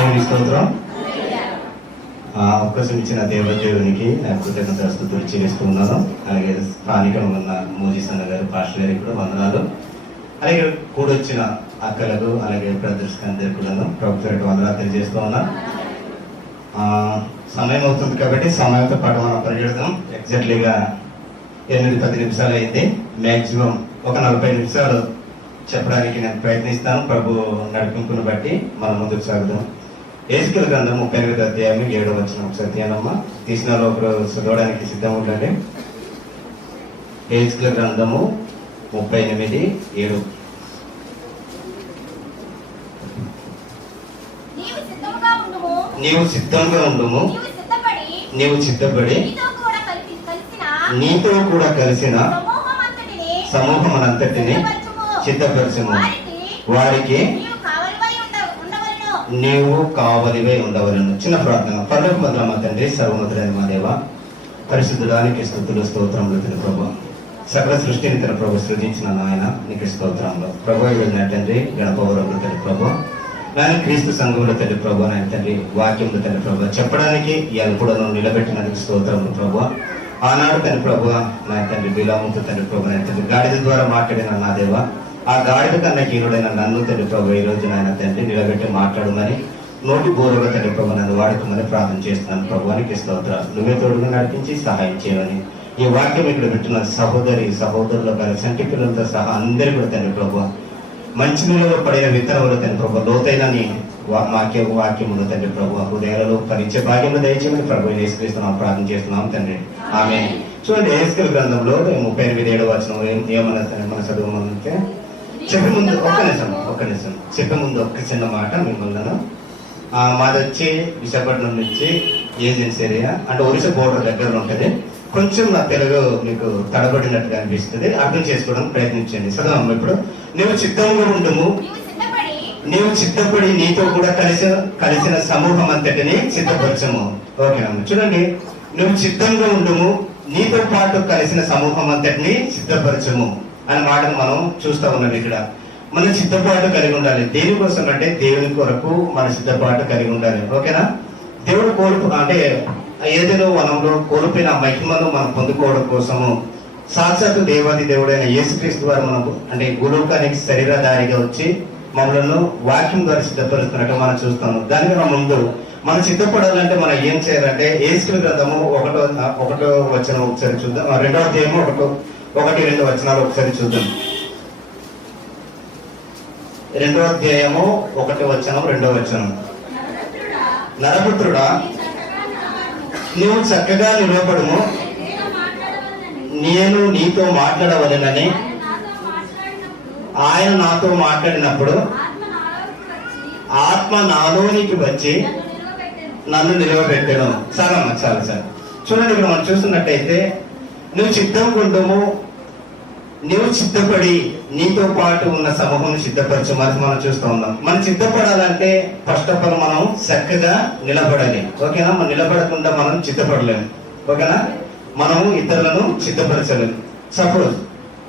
దేవుని స్తోత్రం. అవకాశం ఇచ్చిన దేవునికి నా కృతజ్ఞతాస్తుతులు చెల్లిస్తున్నాను. అలాగే స్థానికంగా ఉన్న మోజీస్ అన్న గారు, పాస్టర్ గారికి కూడా వందనాలు. అలాగే కూడొచ్చిన అక్కలకు, అలాగే బ్రదర్స్ అందరికి కూడా ప్రభుత్వ వందనాలు తెలియజేస్తూ ఉన్నా. సమయం అవుతుంది కాబట్టి సమయంతో పాటు మనం పరిగెడతాం. ఎగ్జాక్ట్లీగా 8-10 నిమిషాలు అయింది. మ్యాక్సిమం ఒక 40 నిమిషాలు చెప్పడానికి నేను ప్రయత్నిస్తాను. ప్రభు నడిపింపును బట్టి మనం ముందుకు సాగుదాం. హెజ్కేలు గ్రంథం 38వ అధ్యాయం 7వ వచనం ఒకసారి తీయనమ్మా. తీసిన ఒకరు చదవడానికి సిద్ధంగా ఉండండి. హెజ్కేలు గ్రంథము 38:7. నీవు సిద్ధంగా ఉండుము, నీవు సిద్ధపడి నీతో కూడా కలిసిన సమూహమనంతటిని సిద్ధపరచుము. వారికి నీవు కావలివై ఉండవలను. చిన్న ప్రార్థన. పరలోక మందుల మా తండ్రి, సర్వోన్నతుడైన మా దేవ, పరిశుద్ధుడానికి స్తుతులు స్తోత్రములు తిన ప్రభు. సకల సృష్టిని తన ప్రభు సృజించిన నాయన నీకు స్తోత్రంలో ప్రభు. వెళ్ళిన తండ్రి గణపవరంలో తల్లి ప్రభు, నాయన క్రీస్తు సంఘంలో తల్లి ప్రభు, నాయన తండ్రి వాక్యంలో తల్లి ప్రభు చెప్పడానికి ఎల్పుడను నిలబెట్టినందుకు స్తోత్రములు ప్రభు. ఆనాడు తల్లి ప్రభు, నాయన తండ్రి బిలాముతో తల్లి ప్రభు, నాయన తండ్రి గాడిద ద్వారా మాట్లాడిన నా దేవ, ఆ గాడిద కన్నా హీనుడైన నన్ను తండ్రి ప్రభు ఈ రోజు నాయన తండ్రి నిలబెట్టి మాట్లాడమని, నోటి బోరుగా తండ్రి ప్రభు నన్ను వాడుకోమని ప్రార్థన చేస్తున్నాను ప్రభువానికి స్తోత్రాలు. నువ్వే తోడుగా నడిపించి సహాయం చేయమని, ఈ వాక్యం ఇక్కడ పెట్టిన సహోదరులు కానీ సంటి పిల్లలతో సహా అందరూ కూడా తండ్రి ప్రభు మంచి నీళ్ళలో పడిన విత్తనములు తండ్రి ప్రభు లోతైన వాక్యములు తండ్రి ప్రభు హృదయాలలో పరిచయ భాగ్యంలో దయచేయమని ప్రభు యేసుక్రీస్తున్నాం ప్రార్థన చేస్తున్నాం తండ్రి. ఆమె చూడండి, హెజ్కేలు గ్రంథంలో 38:7 వచనం ఏమన్నా చదువుమంటే చెప్పే ముందు ఒక్క నిమిషం చెప్పే ముందు ఒక్క చిన్న మాట మిమ్మల్ని. మాది వచ్చి విశాఖపట్నం నుంచి ఏజెన్సీ ఏరియా, అంటే ఒరిస్సా బోర్డర్ దగ్గర ఉంటుంది. కొంచెం నా తెలుగు మీకు తడబడినట్టుగా అనిపిస్తుంది, అర్థం చేసుకోవడానికి ప్రయత్నించండి. చదవమ్మ ఇప్పుడు. నువ్వు సిద్ధంగా ఉండుము, నీవు సిద్ధపడి నీతో కూడా కలిసిన సమూహం అంతటిని సిద్ధపరచము. ఓకేనమ్మా. చూడండి, నువ్వు సిద్ధంగా ఉండుము, నీతో పాటు కలిసిన సమూహం అంతటిని సిద్ధపరచము అనే మాటను మనం చూస్తా ఉన్నాం. ఇక్కడ మన సిద్ధపాటు కలిగి ఉండాలి. దేనికోసం అంటే దేవుని కొరకు మన సిద్ధపాటు కలిగి ఉండాలి. ఓకేనా. దేవుడు అంటే ఏదైనా వనంలో కోల్పోయిన మహిమను మనం పొందుకోవడం కోసము సాక్షాత్తు దేవాది దేవుడైన యేసుక్రీస్తు వారు మనకు అంటే భూలోకానికి శరీరధారిగా వచ్చి మమ్మల్ని వాక్యం ద్వారా సిద్ధపరుస్తున్నట్టు మనం చూస్తాము. దానికన్నా ముందు మనం సిద్ధపడాలంటే మనం ఏం చేయాలంటే హెజ్కేలు గ్రంథము 1వ వచనం ఒకసారి చూద్దాం. 2వ అధ్యాయము 1-2 వచనాలు ఒకసారి చూద్దాం. 2వ అధ్యాయము 1వ వచనం 2వ వచనం. నరపుత్రుడా, నువ్వు చక్కగా నిలబడుము, నేను నీతో మాట్లాడవలెనని ఆయన నాతో మాట్లాడినప్పుడు ఆత్మ నాలోనికి వచ్చి నన్ను నిలవబెట్టను. చాలమ్మా, చాలు సార్. చూడండి, ఇక్కడ మనం చూస్తున్నట్టయితే నువ్వు సిద్ధంగా ఉండము, నువ్వు సిద్ధపడి నీతో పాటు ఉన్న సమూహం సిద్ధపరచు మనం చూస్తూ ఉన్నాం. మనం సిద్ధపడాలంటే ఫస్ట్ ఆఫ్ ఆల్ మనం చక్కగా నిలబడాలి. ఓకేనా. మనం నిలబడకుండా మనం సిద్ధపడలేము. ఓకేనా. మనం ఇతరులను సిద్ధపరచలేము. సపోజ్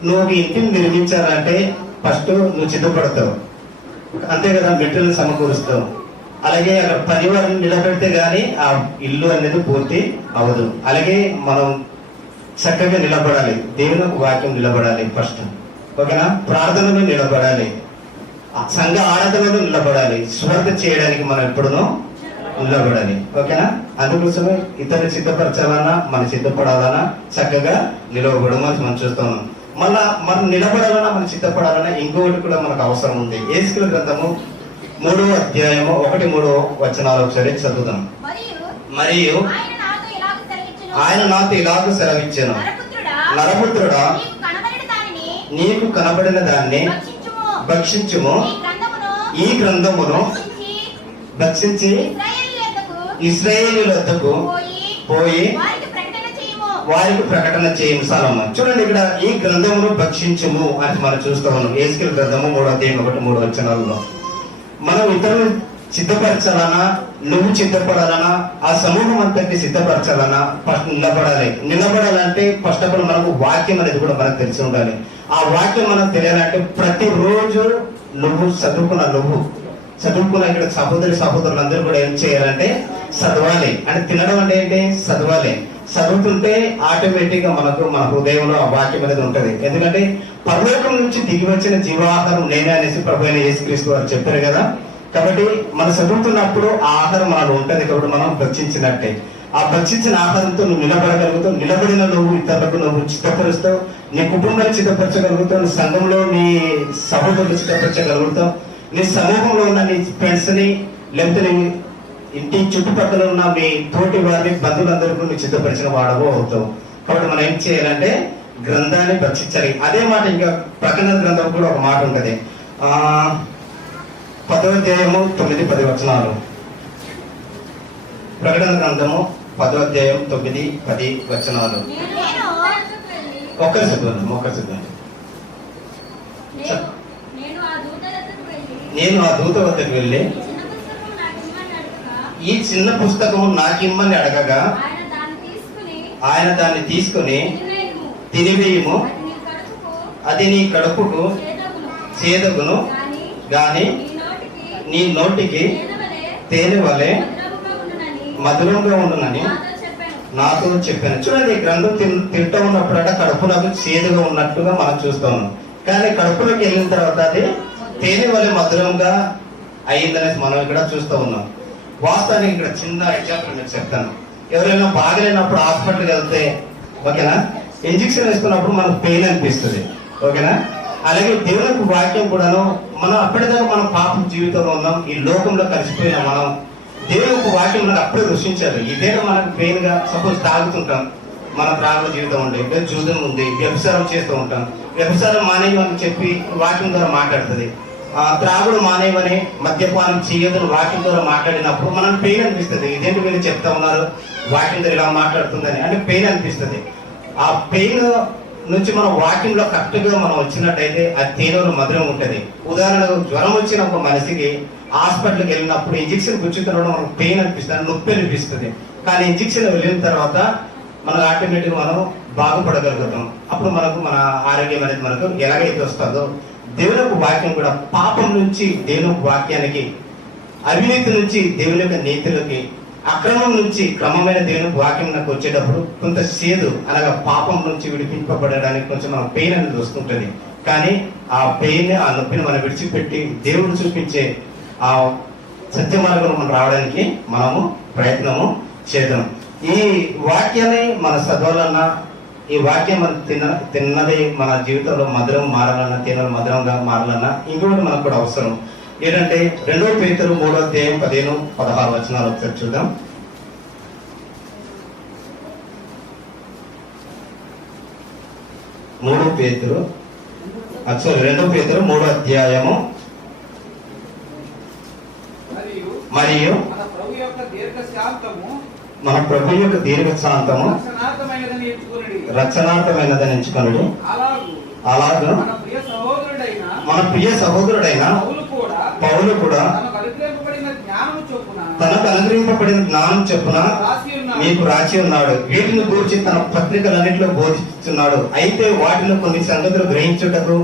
నువ్వు ఇంటిని నిర్మించాలంటే ఫస్ట్ నువ్వు సిద్ధపడతావు, అంతే కదా. మెటీరియల్ సమకూరుస్తావు. అలాగే అక్కడ పని వారిని నిలబెడితే గానీ ఆ ఇల్లు అనేది పూర్తి అవ్వదు. అలాగే మనం చక్కగా నిలబడాలి, దేవుని వాక్యం నిలబడాలి ఫస్ట్. ఓకేనా. ప్రార్థనలో నిలబడాలి, సంఘ ఆరాధనలో నిలబడాలి, స్వార్థ చేయడానికి మనం ఎప్పుడునో నిలబడాలి. ఓకేనా. అందుకోసమే ఇతరులు సిద్ధపరచాలన్నా మనం సిద్ధపడాలన్నా చక్కగా నిలవబడమని మనం చూస్తున్నాం. మళ్ళా మనం నిలబడాలన్నా మనం సిద్ధపడాలన్నా ఇంకొకటి కూడా మనకు అవసరం ఉంది. హెజ్కేలు గ్రంథము 3వ అధ్యాయము 1-3 వచనాలు ఒకసారి చదువుదాం. మరియు ఆయన నాతో ఇలాగ సెలవిచ్చాను, నరపుత్రుడా, నీకు కనబడిన దాన్ని భక్షించుము, ఈ గ్రంథమును భక్షించి ఇశ్రాయేలీయుల వద్దకు పోయి వారికి ప్రకటన చేయము. సాలమ్మ. చూడండి, ఇక్కడ ఈ గ్రంథమును భక్షించుము అని మనం చూస్తూ ఉన్నాం. హెజ్కేలు గ్రంథము 3వ అధ్యాయం 1-3 వచనాలలో మనం ఇతరులు సిద్ధపరచాలన్నా, నువ్వు సిద్ధపడాలన్నా, ఆ సమూహం అంతటి సిద్ధపరచాలన్నా ఫస్ట్ నిలబడాలంటే ఫస్ట్ ఆఫ్ ఆల్ మనకు వాక్యం అనేది కూడా మనకు తెలిసి ఉండాలి. ఆ వాక్యం మనకు తెలియాలంటే ప్రతిరోజు నువ్వు చదువుకున్న నువ్వు చదువుకున్న ఇక్కడ సహోదరులందరూ కూడా ఏం చేయాలంటే చదవాలి. అంటే తినడం అంటే ఏంటి? చదవాలి. చదువుతుంటే ఆటోమేటిక్ గా మన హృదయంలో ఆ వాక్యం అనేది ఉంటది. ఎందుకంటే పరలోకం నుంచి దిగి వచ్చిన జీవాహారం నేనే అనేసి ప్రభు అయిన యేసుక్రీస్తు వారు చెప్పారు కదా. కాబట్టి మనం చదువుతున్నప్పుడు ఆ ఆహారం మనలో ఉంటది కాబట్టి మనం భక్షించినట్టే. ఆ భక్షించిన ఆహారంతో నువ్వు నిలబడగలుగుతావు. నిలబడిన నువ్వు ఇతరులకు నువ్వు చిత్తపరుస్తావు, నీ కుటుంబాన్ని చిత్తపరచగలుగుతావు, నీ సంఘంలో నీ సహోదరులు చిత్తపరచగలుగుతావు, నీ సమూహంలో ఉన్న నీ ఫ్రెండ్స్ ని, లేకపోతే నీ ఇంటి చుట్టుపక్కల ఉన్న మీ తోటి వారిని, బంధువులందరికీ నువ్వు చిత్తపరిచిన వాడవు అవుతావు. కాబట్టి మనం ఏం చేయాలంటే గ్రంథాన్ని భక్షించాలి. అదే మాట ఇంకా ప్రకటన గ్రంథం కూడా ఒక మాట ఉంటది. 10వ అధ్యాయము 9-10 వచనాలు. ప్రకటన గ్రంథము 10వ అధ్యాయం 9-10 వచనాలు. ఒక్కరి సిద్ధాంతం. నేను ఆ దూత వద్దకు వెళ్ళి ఈ చిన్న పుస్తకము నాకిమ్మని అడగగా ఆయన దాన్ని తీసుకుని తినివేయము, అది నీ కడుపుకు చేదగును గాని నీ నోటికి తేనె వలె మధురంగా ఉండునని నాతో చెప్పాను. చూడండి, గ్రంథం తింటూ ఉన్నప్పుడు కడుపులకు చేదుగా ఉన్నట్టుగా మనం చూస్తాము. కానీ కడుపులోకి వెళ్ళిన తర్వాత అది తేనె వలె మధురంగా అయ్యిందనేసి మనం ఇక్కడ చూస్తూ ఉన్నాం. వాస్తవానికి ఇక్కడ చిన్న ఎగ్జాంపుల్ మీకు చెప్తాను. ఎవరైనా బాగలేనప్పుడు హాస్పిటల్కి వెళ్తే, ఓకేనా, ఇంజెక్షన్ వేసుకున్నప్పుడు మనకు పెయిన్ అనిపిస్తుంది, ఓకేనా. అలాగే దేవునికి వాక్యం కూడాను, మనం అప్పటిదాకా మనం పాపం జీవితంలో ఉన్నాం, ఈ లోకంలో కలిసిపోయిన మనం దేవునికి వాక్యం మనకు అప్పుడే రుచించారు. ఇదే మనకు పెయిన్ గా సపోజ్ తాగుతుంటాం, మన త్రాగుల జీవితం ఉండే, జూదం ఉంది, వ్యభిచారం చేస్తూ ఉంటాం. వ్యభిచారం మానేయమని చెప్పి వాక్యం ద్వారా మాట్లాడుతుంది. త్రాగుడు మానేయమని, మద్యపానం చేయదని వాక్యం ద్వారా మాట్లాడినప్పుడు మనం పెయిన్ అనిపిస్తుంది. ఇదేంటి మీరు చెప్తా ఉన్నారు, వాక్యం ద్వారా ఇలా మాట్లాడుతుందని అంటే పెయిన్ అనిపిస్తుంది. ఆ పెయిన్ నుంచి మనం వాక్యంలో కరెక్ట్ గా మనం వచ్చినట్టయితే ఆ తేనెలో మధురం ఉంటది. ఉదాహరణకు జ్వరం వచ్చిన ఒక మనిషికి హాస్పిటల్కి వెళ్ళినప్పుడు ఇంజెక్షన్ గుచ్చుతున్నప్పుడు మనకు పెయిన్ అనిపిస్తుంది, నొప్పి అనిపిస్తుంది. కానీ ఇంజెక్షన్ వెళ్ళిన తర్వాత మనకు ఆటోమేటిక్ మనం బాగుపడగలుగుతాం. అప్పుడు మనకు మన ఆరోగ్యం అనేది మనకు ఎలాగైతే వస్తుందో, దేవుని వాక్యం కూడా పాపం నుంచి దేవుని వాక్యానికి, అవినీతి నుంచి దేవుని యొక్క నీతిలోకి, అక్రమం నుంచి క్రమమైన దేవుని వాక్యం నాకు వచ్చేటప్పుడు కొంత చేదు అనగా పాపం నుంచి విడిపింపబడడానికి కొంచెం మన పెయిన్ అనేది వస్తుంటది. కానీ ఆ పెయిన్, ఆ నొప్పిని మనం విడిచిపెట్టి దేవుడు చూపించే ఆ సత్య మార్గంలో మనం రావడానికి మనము ప్రయత్నము చేద్దాం. ఈ వాక్యాన్ని మన చదవాలన్నా, ఈ వాక్యం మనం తిన్నది మన జీవితంలో మధురం మారాలన్నా, తినలు మధురంగా మారాలన్నా ఇంకొకటి మనకు కూడా అవసరం. ఏంటంటే 2 పేతురు 3వ అధ్యాయం 15-16 వచనాలు ఒకసారి చూద్దాం. 2 పేతురు 3వ అధ్యాయము మరియు మన ప్రభు యొక్క దీర్ఘశాంతము రక్షణార్థమైనదని ఎంచుకొనుడి. అలాగే మన ప్రియ సహోదరుడైన పౌలు కూడా తనకు అనుగ్రహింపబడిన జ్ఞానం చొప్పున మీకు రాసి ఉన్నాడు. వీటిని గురించి తన పత్రికలన్నింటిలో బోధిస్తున్నాడు. అయితే వాటిలో కొన్ని సంగతులు గ్రహించుటకు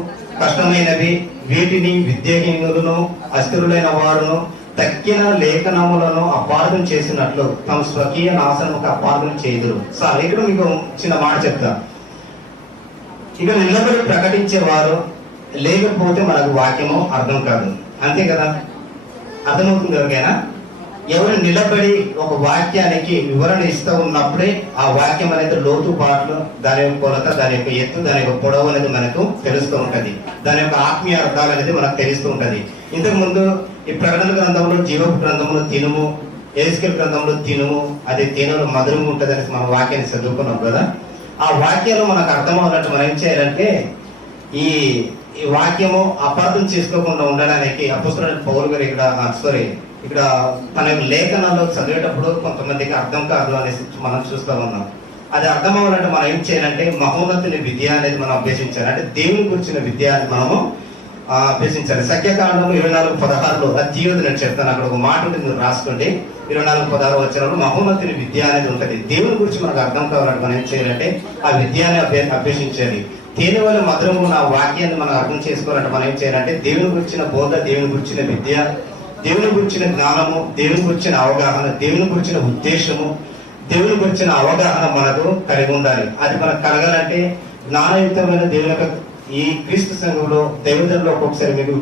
కష్టమైనవి. వీటిని విద్యాహీనులను, అస్థిరులైన వారును తక్కిన లేఖనములను అపార్థం చేసినట్లు తమ స్వకీయ నాశనముకు అపార్థం చేయుదురు. సార్, ఇక్కడ మీకు చిన్న మాట చెప్తా. ఇక నిలబడి ప్రకటించేవారు లేకపోతే మనకు వాక్యము అర్థం కాదు, అంతే కదా. అర్థమవుతుంది ఎవరికైనా? ఎవరు నిలబడి ఒక వాక్యానికి వివరణ ఇస్తూ ఉన్నప్పుడే ఆ వాక్యం అనేది లోతుపాట్లు, దాని యొక్క కొలత, దాని యొక్క ఎత్తు, దాని యొక్క పొడవు అనేది మనకు తెలుస్తూ ఉంటది. దాని యొక్క ఆత్మీయ అర్థాలు అనేది మనకు తెలుస్తూ ఉంటది. ఇంతకు ముందు ఈ ప్రకటన గ్రంథంలో, జీవపు గ్రంథంలో తినుము, ఎహెజ్కేలు గ్రంథంలో తినుము, అది తేనెలో మధురంగా ఉంటది అనేసి మనం వాక్యాన్ని చదువుకున్నాం కదా. ఆ వాక్యాలు మనకు అర్థం అన్నట్టు మనం ఏం చేయాలంటే ఈ వాక్యము అపార్థం చేసుకోకుండా ఉండడానికి అపోస్తలుడైన పౌలు గారు ఇక్కడ తన యొక్క లేఖనాల్లో చదివేటప్పుడు కొంతమందికి అర్థం కాదు అనేసి మనం చూస్తూ ఉన్నాం. అది అర్థం అవ్వాలంటే మనం ఏం చేయాలంటే మహోన్నతుని విద్య అనేది మనం అభ్యసించాలి. అంటే దేవుని గురించిన విద్య అనేది మనము అభ్యసించాలి. సంఖ్యాకాండము 24:16 అది జీవితం నేను చెప్తాను. అక్కడ ఒక మాట ఉంటుంది, మీరు రాసుకోండి. 24:16 వచ్చినప్పుడు మహోన్నతుని విద్య అనేది ఉంటుంది. దేవుని గురించి మనకు అర్థం కావాలంటే మనం ఏం చేయాలంటే ఆ విద్యని అభ్యసించాలి. తేనె వల్ల మధురము ఆ వాక్యాన్ని మనం అర్థం చేసుకోవాలంటే మనం ఏం చేయాలంటే దేవుని గురించిన బోధ, దేవుని గురించిన విద్య, దేవుని గురించిన జ్ఞానము, దేవుని గురించిన అవగాహన, దేవుని గురించిన ఉద్దేశము, దేవుని గురించిన అవగాహన మనకు కలిగి ఉండాలి. అది మనకు కలగాలంటే జ్ఞానయుక్తమైన దేవుని యొక్క ఈ క్రీస్తు సంఘంలో దైవజనులు ఒక్కొక్కసారి మీకు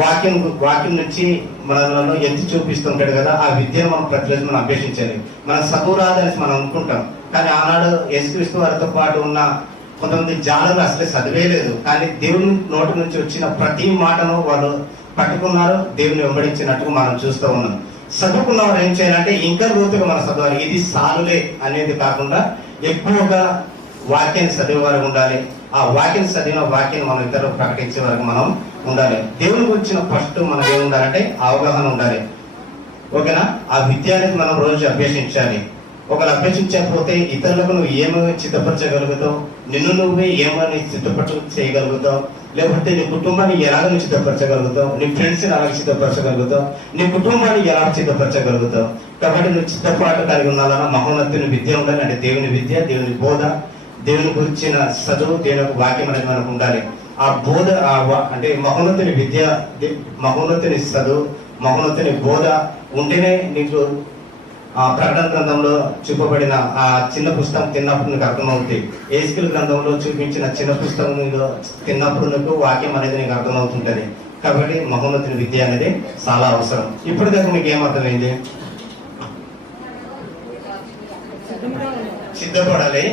వాక్యం నుంచి మనలో ఎత్తి చూపిస్తుంటాడు కదా, ఆ విద్యను మనం ప్రతిరోజు మనం అభ్యసించాలి. మనం చదువు రాదని మనం అనుకుంటాం, కానీ ఆనాడు యేసుక్రీస్తు వారితో పాటు ఉన్న కొంతమంది జాలరు అసలే చదివేలేదు, కానీ దేవుని నోటి నుంచి వచ్చిన ప్రతి మాటను వాళ్ళు పట్టుకున్నారు, దేవుని వెంబడించినట్టుగా మనం చూస్తూ ఉన్నాం. చదువుకున్న వారు ఏం చేయాలంటే ఇంకా లోతుగా మనం చదవాలి. ఇది సాలులే అనేది కాకుండా ఎక్కువగా వాక్యాన్ని చదివేవారు ఉండాలి. ఆ వాక్యం చదివిన వాక్యాన్ని మనం ఇతరులకు ప్రకటించే వరకు మనం ఉండాలి. దేవుని గురించిన ఫస్ట్ మనకు ఏముండాలంటే అవగాహన ఉండాలి. ఓకేనా? ఆ విద్య అనేది మనం రోజు అభ్యసించాలి. ఒకరు అభ్యసించకపోతే ఇతరులకు నువ్వు ఏమని సిద్ధపరచగలుగుతావు, నిన్ను నువ్వే ఏమని చేయగలుగుతావు, లేకపోతే నీ కుటుంబాన్ని ఎలాగ సిద్ధపరచగలుగుతావు, నీ ఫ్రెండ్స్ని ఎలాగ సిద్ధపరచగలుగుతావు, నీ కుటుంబాన్ని ఎలా సిద్ధపరచగలుగుతావు. కాబట్టి నువ్వు సిద్ధపాటు కలిగి ఉండాలన్నా మహోన్నతుని విద్య ఉండాలి. అంటే దేవుని విద్య, దేవుని బోధ, దేవుని గురించిన చదువు, దేవుని వాక్యం అనేది మనకు ఉండాలి. ఆ బోధ అంటే మహోన్నతుని విద్య, మహోన్నతుని చదువు, మహోన్నతుని బోధ ఉంటేనే నీకు ఆ ప్రకటన గ్రంథంలో చూపబడిన ఆ చిన్న పుస్తకం తిన్నప్పుడు నీకు అర్థమవుతుంది. ఏస్కేల్ గ్రంథంలో చూపించిన చిన్న పుస్తకం తిన్నప్పుడు నీకు వాక్యం అనేది నీకు అర్థమవుతుంటది. కాబట్టి మహోన్నతుని విద్య అనేది చాలా అవసరం. ఇప్పటిదాకా మీకు ఏమర్థమైంది? సిద్ధపడాలి,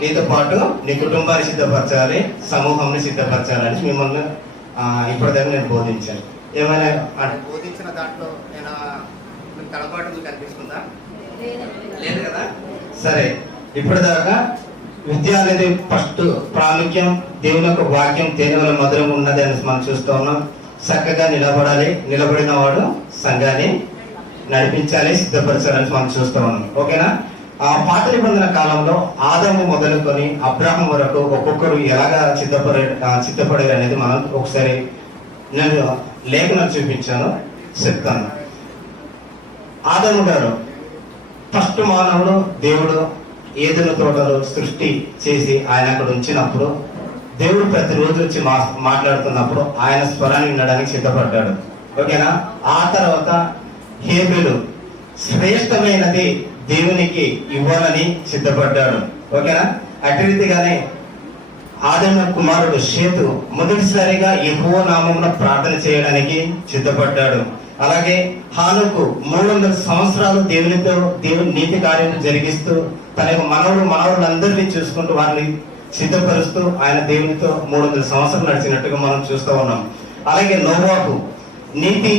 నీతో పాటు నీ కుటుంబాన్ని సిద్ధపరచాలి, సమూహాన్ని సిద్ధపరచాలని మిమ్మల్ని ఇప్పటిదాకా నేను బోధించాను. ఏమైనా బోధించిన దాంట్లో నేను తడబాటు కనిపిస్తుందా? లేదు కదా? సరే, ఇప్పటిదాకా విద్య అనేది ఫస్ట్ ప్రాముఖ్యం. దేవుని యొక్క వాక్యం తేనెల మధురం ఉన్నది అని మనం చూస్తూ ఉన్నాం. చక్కగా నిలబడాలి, నిలబడిన వాడు సంఘాన్ని నడిపించాలి, సిద్ధపరచాలని మనం చూస్తూ ఉన్నాం. ఓకేనా? ఆ పాత నిబంధన కాలంలో ఆదాము మొదలుకొని అబ్రహాం వరకు ఒక్కొక్కరు ఎలాగా సిద్ధపడారు అనేది మనం ఒకసారి నేను లేఖనాలు చూపించాను, చెప్తాను. ఆదాము గారు ఫస్ట్ మానవుడు దేవుడు ఏదైనా తోటలో సృష్టి చేసి ఆయన అక్కడ ఉంచినప్పుడు దేవుడు ప్రతిరోజు వచ్చి మాట్లాడుతున్నప్పుడు ఆయన స్వరాన్ని వినడానికి సిద్ధపడ్డాడు. ఓకేనా? ఆ తర్వాత హేబెలు శ్రేష్టమైనది దేవునికి ఇవ్వాలని సిద్ధపడ్డాడు. ఓకేనా? అటు రీతిగానే ఆదాము కుమారుడు షేతు మొదటిసారిగా యెహోవా నామమున ప్రార్థన చేయడానికి సిద్ధపడ్డాడు. అలాగే హానుకు 300 సంవత్సరాలు దేవుని నీతి కార్యం జరిగిస్తూ తన యొక్క మనవరులందరినీ చూసుకుంటూ వారిని సిద్ధపరుస్తూ ఆయన దేవునితో 300 సంవత్సరాలు నడిచినట్టుగా మనం చూస్తూ ఉన్నాం. అలాగే నోవాహు నీతి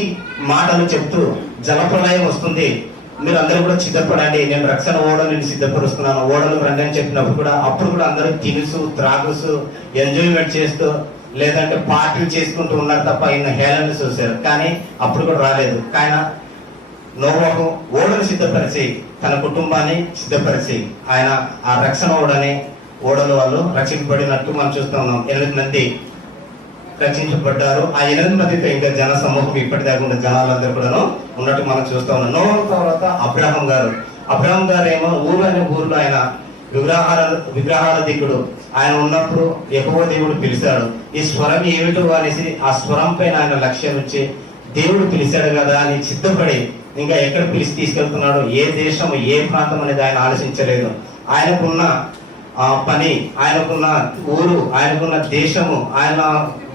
మాటలు చెప్తూ జలప్రలయం వస్తుంది, మీరు అందరూ కూడా సిద్ధపడండి, నేను రక్షణ ఓడలు నేను సిద్ధపరుస్తున్నాను, ఓడలు రండి అని చెప్పినప్పుడు కూడా అప్పుడు కూడా అందరూ తినుసు త్రాగుసు ఎంజాయ్మెంట్ చేస్తూ లేదంటే పార్టీలు చేసుకుంటూ ఉన్నారు తప్ప ఆయన హేళన చూశారు, కానీ అప్పుడు కూడా రాలేదు. ఆయన నోవాహు ఓడను సిద్ధపరిచి తన కుటుంబాన్ని సిద్ధపరిచి ఆయన ఆ రక్షణ ఓడలు వాళ్ళు రక్షింపబడినట్టు మనం చూస్తూ ఉన్నాం. 8 మంది రక్షించబడ్డారు. ఆ 8 మందితో ఇంకా జన సమూహం ఇప్పటిదాకా ఉన్న జనాలందరూ కూడా ఉన్నట్టు మనం చూస్తూ ఉన్నాం. నోవాహు తర్వాత అబ్రహాం గారు ఏమో ఊర్లో ఆయన విగ్రహారాధికుడు. ఆయన ఉన్నప్పుడు యెహోవా దేవుడు పిలిచాడు. ఈ స్వరం ఏమిటో అనేసి ఆ స్వరం పైన ఆయన లక్ష్యం వచ్చి దేవుడు పిలిచాడు కదా అని సిద్ధపడి ఇంకా ఎక్కడ పిలిచి తీసుకెళ్తున్నాడు, ఏ దేశం ఏ ప్రాంతం అనేది ఆయన ఆలోచించలేదు. ఆయనకున్న పని, ఆయనకున్న ఊరు, ఆయనకున్న దేశము, ఆయన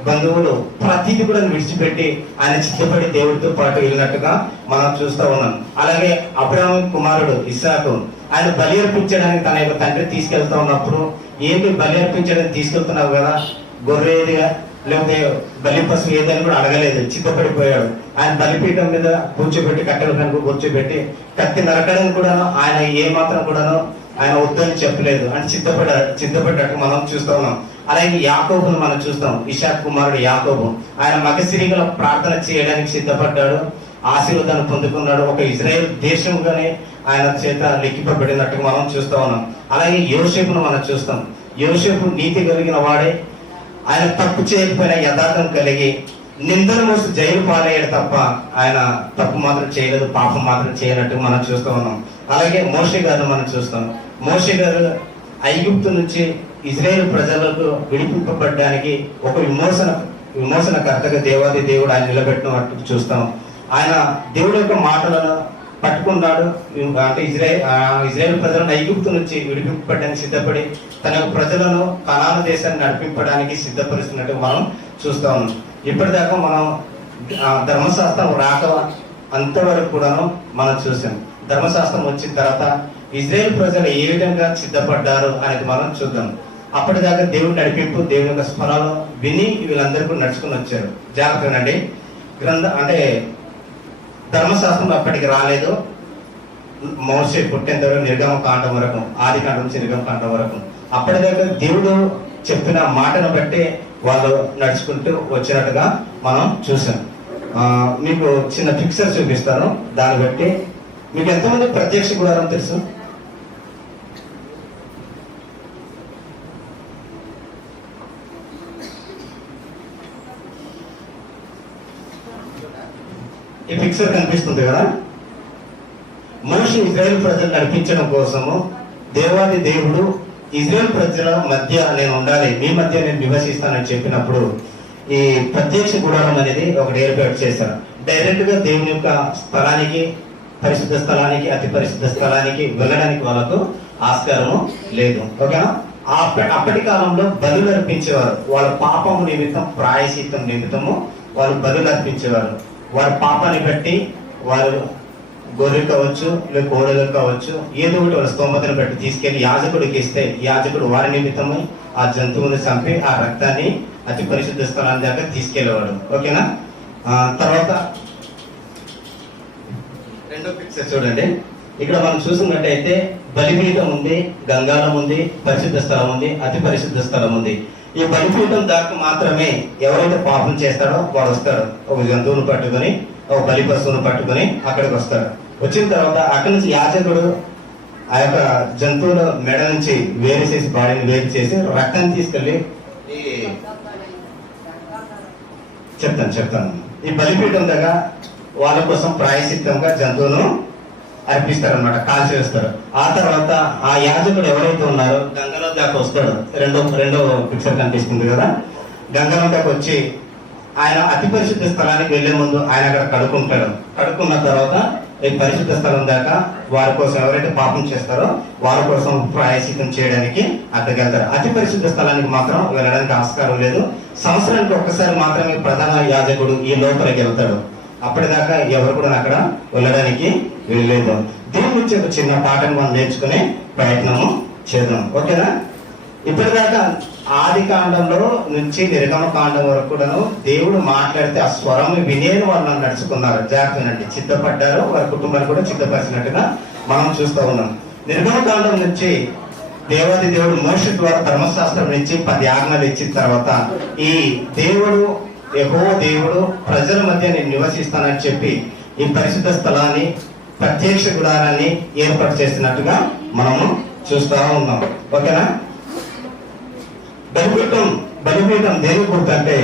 బంధువులు ప్రతిదీ కూడా విడిచిపెట్టి ఆయన సిద్ధపడి దేవుడితో పాటు వెళ్ళినట్టుగా మనం చూస్తూ ఉన్నాం. అలాగే అబ్రహాము కుమారుడు ఇస్సాకు ఆయన బలి అర్పించడానికి తన యొక్క తండ్రి తీసుకెళ్తా ఉన్నప్పుడు ఏంటి బలి అర్పించడానికి తీసుకెళ్తున్నావు కదా, గొర్రెదిగా లేకపోతే బలి పశువు ఏదని కూడా అడగలేదు, చిత్తపడిపోయాడు. ఆయన బలిపీఠం మీద కూర్చోబెట్టి కట్టెల కనుక కూర్చోబెట్టి కత్తి నరకడానికి కూడా ఆయన ఏ మాత్రం కూడాను ఆయన వద్దని చెప్పలేదు, అంటే సిద్ధపడ్డట్టు మనం చూస్తూ ఉన్నాం. అలాగే యాకోబును మనం చూస్తాం. ఇషాక్ కుమారుడు యాకోబు ఆయన మగసిరిగల ప్రార్థన చేయడానికి సిద్ధపడ్డాడు, ఆశీర్వాదాన్ని పొందుకున్నాడు. ఒక ఇజ్రాయెల్ దేశంగానే ఆయన చేత లెక్కింపబడినట్టు మనం చూస్తూ ఉన్నాం. అలాగే యోసేపును మనం చూస్తాం. యోసేపు నీతి కలిగిన వాడే, ఆయన తప్పు చేయకపోయినా యథార్థం కలిగి నిందలు మోసి జైలు పాలయ్యాడు తప్ప ఆయన తప్పు మాత్రం చేయలేదు, పాపం మాత్రం చేయనట్టు మనం చూస్తూ ఉన్నాం. అలాగే మోషే గారిని మనం చూస్తాం. మోషే గారు ఐగుప్తు నుంచి ఇజ్రాయేల్ ప్రజలకు విడిపింపబడడానికి ఒక విమోచనకర్తగా దేవాది దేవుడు ఆయన నిలబెట్టినట్టు చూస్తాం. ఆయన దేవుడి యొక్క మాటలను పట్టుకున్నాడు. అంటే ఇజ్రాయేల్ ప్రజలను ఐగుప్తు నుంచి విడిపింపడానికి సిద్ధపడి తన యొక్క ప్రజలను కనాను దేశాన్ని నడిపింపడానికి సిద్ధపరుస్తున్నట్టు మనం చూస్తా ఉన్నాం. ఇప్పటిదాకా మనం ధర్మశాస్త్రం రాక అంతవరకు కూడాను మనం చూసాం. ధర్మశాస్త్రం వచ్చిన తర్వాత ఇజ్రాయేల్ ప్రజలు ఏ విధంగా సిద్ధపడ్డారు అనేది మనం చూద్దాం. అప్పటిదాకా దేవుడు నడిపింపు, దేవుని యొక్క స్వరాలు విని వీళ్ళందరూ కూడా నడుచుకుని వచ్చారు. జాగ్రత్తగానండి. అంటే ధర్మశాస్త్రం అప్పటికి రాలేదు. మోషే పుట్టేంత వరకు నిర్గమకాండం వరకు, ఆది కాండం నుంచి నిర్గమకాండం వరకు అప్పటిదాకా దేవుడు చెప్పిన మాటను బట్టి వాళ్ళు నడుచుకుంటూ వచ్చినట్టుగా మనం చూసాం. మీకు చిన్న పిక్చర్ చూపిస్తాను. దాన్ని బట్టి మీకు ఎంతమంది ప్రత్యక్ష గుడారం తెలుసు? ఈ పిక్చర్ కనిపిస్తుంది కదా. మనిషి ఇజ్రాయేల్ ప్రజలు నడిపించడం కోసము దేవాది దేవుడు ఇజ్రాయేల్ ప్రజల మధ్య నేను ఉండాలి, మీ మధ్య నేను నివసిస్తానని చెప్పినప్పుడు ఈ ప్రత్యక్ష గుడారం అనేది ఒకటి ఏర్పాటు చేశారు. డైరెక్ట్ గా దేవుని యొక్క స్థలానికి, పరిశుద్ధ స్థలానికి, అతి పరిశుద్ధ స్థలానికి వెళ్ళడానికి వాళ్ళకు ఆస్కారము లేదు. ఓకేనా? అప్పటి కాలంలో బలులు అర్పించేవారు. వాళ్ళ పాపము నిమిత్తం, ప్రాయశ్చిత్తం నిమిత్తము వాళ్ళు బలులు అర్పించేవారు. వారి పాపాన్ని బట్టి వారు గొర్రె కావచ్చు, లేదా కోడలు కావచ్చు, ఏదో ఒకటి వాళ్ళ స్తోమతను బట్టి తీసుకెళ్లి యాజకుడికి ఇస్తే యాజకుడు వారి నిమిత్తమై ఆ జంతువుని చంపి ఆ రక్తాన్ని అతి పరిశుద్ధ స్థలాన్ని దాకా తీసుకెళ్లేవాడు. ఓకేనా? తర్వాత రెండో పిక్చర్ చూడండి. ఇక్కడ మనం చూసినట్టయితే బలిపీఠం ఉంది, గంగాళం ఉంది, పరిశుద్ధ స్థలం ఉంది, అతి పరిశుద్ధ స్థలం ఉంది. ఈ బలిపీఠం దాకా మాత్రమే ఎవరైతే పాపం చేస్తాడో వాడు వస్తాడు. ఒక జంతువును పట్టుకొని, ఒక బలి పశువును పట్టుకొని అక్కడికి వస్తాడు. వచ్చిన తర్వాత అక్కడి నుంచి యాజకుడు ఆ యొక్క జంతువుల మెడ నుంచి వేరు చేసి, బాడీని వేరు చేసి రక్తాన్ని తీసుకెళ్లి చెప్తాను ఈ బలిపీఠం దగ్గర వాళ్ళ కోసం ప్రాయశ్చిత్తంగా జంతువును అర్పిస్తారనమాట, కాల్ చేస్తారు. ఆ తర్వాత ఆ యాజకుడు ఎవరైతే ఉన్నారో గంగలో దాకా వస్తాడు. రెండో పిక్చర్ కనిపిస్తుంది కదా. గంగలో దాకా వచ్చి ఆయన అతి పరిశుద్ధ స్థలానికి వెళ్లే ముందు ఆయన అక్కడ కడుక్కుంటాడు. కడుక్కున్న తర్వాత ఈ పరిశుద్ధ స్థలం దాకా వారి కోసం ఎవరైతే పాపం చేస్తారో వారి కోసం ప్రాయశ్చిత్తం చేయడానికి అక్కడికి వెళ్తారు. అతి పరిశుద్ధ స్థలానికి మాత్రం వెళ్ళడానికి ఆస్కారం లేదు. సంవత్సరానికి ఒక్కసారి మాత్రమే ప్రధాన యాజకుడు ఈ లోపలికి వెళ్తాడు. అప్పటిదాకా ఎవరు కూడా అక్కడ వెళ్ళడానికి వెళ్ళలేదు. దీని నుంచి ఒక చిన్న పాఠం మనం నేర్చుకునే ప్రయత్నము చేద్దాం. ఓకేనా? ఇప్పటిదాకా ఆది కాండంలో నుంచి నిర్గమ కాండం వరకు కూడాను దేవుడు మాట్లాడితే ఆ స్వరం వినేని వాళ్ళు నడుచుకున్నారు. జాగ్రత్తనండి, సిద్ధపడ్డారు. వారి కుటుంబాన్ని కూడా సిద్ధపరిచినట్టుగా మనం చూస్తూ ఉన్నాం. నిర్గమ కాండం నుంచి దేవాది దేవుడు మోషే ద్వారా ధర్మశాస్త్రం నుంచి 10 ఆజ్ఞలు ఇచ్చిన తర్వాత ఈ దేవుడు యెహోవా దేవుడు ప్రజల మధ్య నేను నివసిస్తానని చెప్పి ఈ పరిశుద్ధ స్థలాన్ని, ప్రత్యక్ష గుడారాన్ని ఏర్పాటు చేస్తున్నట్టుగా మనము చూస్తా ఉన్నాం. ఓకేనా? బలిపీఠం దేనికి గుర్తంటే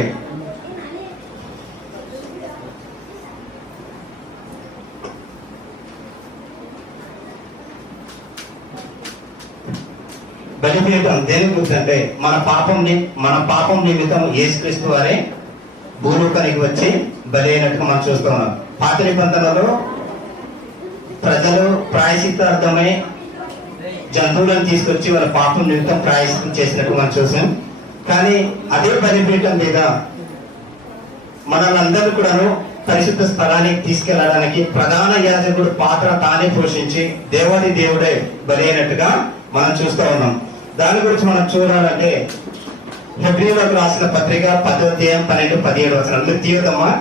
మన పాపం నిమిత్తం యేసుక్రీస్తు వారే భూలోకానికి వచ్చి బలి అయినట్టుగా మనం చూస్తూ ఉన్నాం. పాత నిబంధనలో ప్రజలు ప్రాయశ్చిత్తార్థమై జంతువులను తీసుకొచ్చి వాళ్ళ పాపం నిమిత్తం ప్రాయశ్చిత్తం చేసినట్టు మనం చూసాం. కానీ అదే బలిపీఠం మీద మనల్ని కూడాను పరిశుద్ధ స్థలానికి తీసుకెళ్లడానికి ప్రధాన యాజకుడు పాత్ర తానే పోషించి దేవాది దేవుడే బలి అయినట్టుగా మనం చూస్తూ ఉన్నాం. దాని గురించి మనం చూడాలంటే హెబ్రీయులకు రాసిన పత్రిక 10వ అధ్యాయం 12-17 వచనాలు మీరు తీయదమ్మా.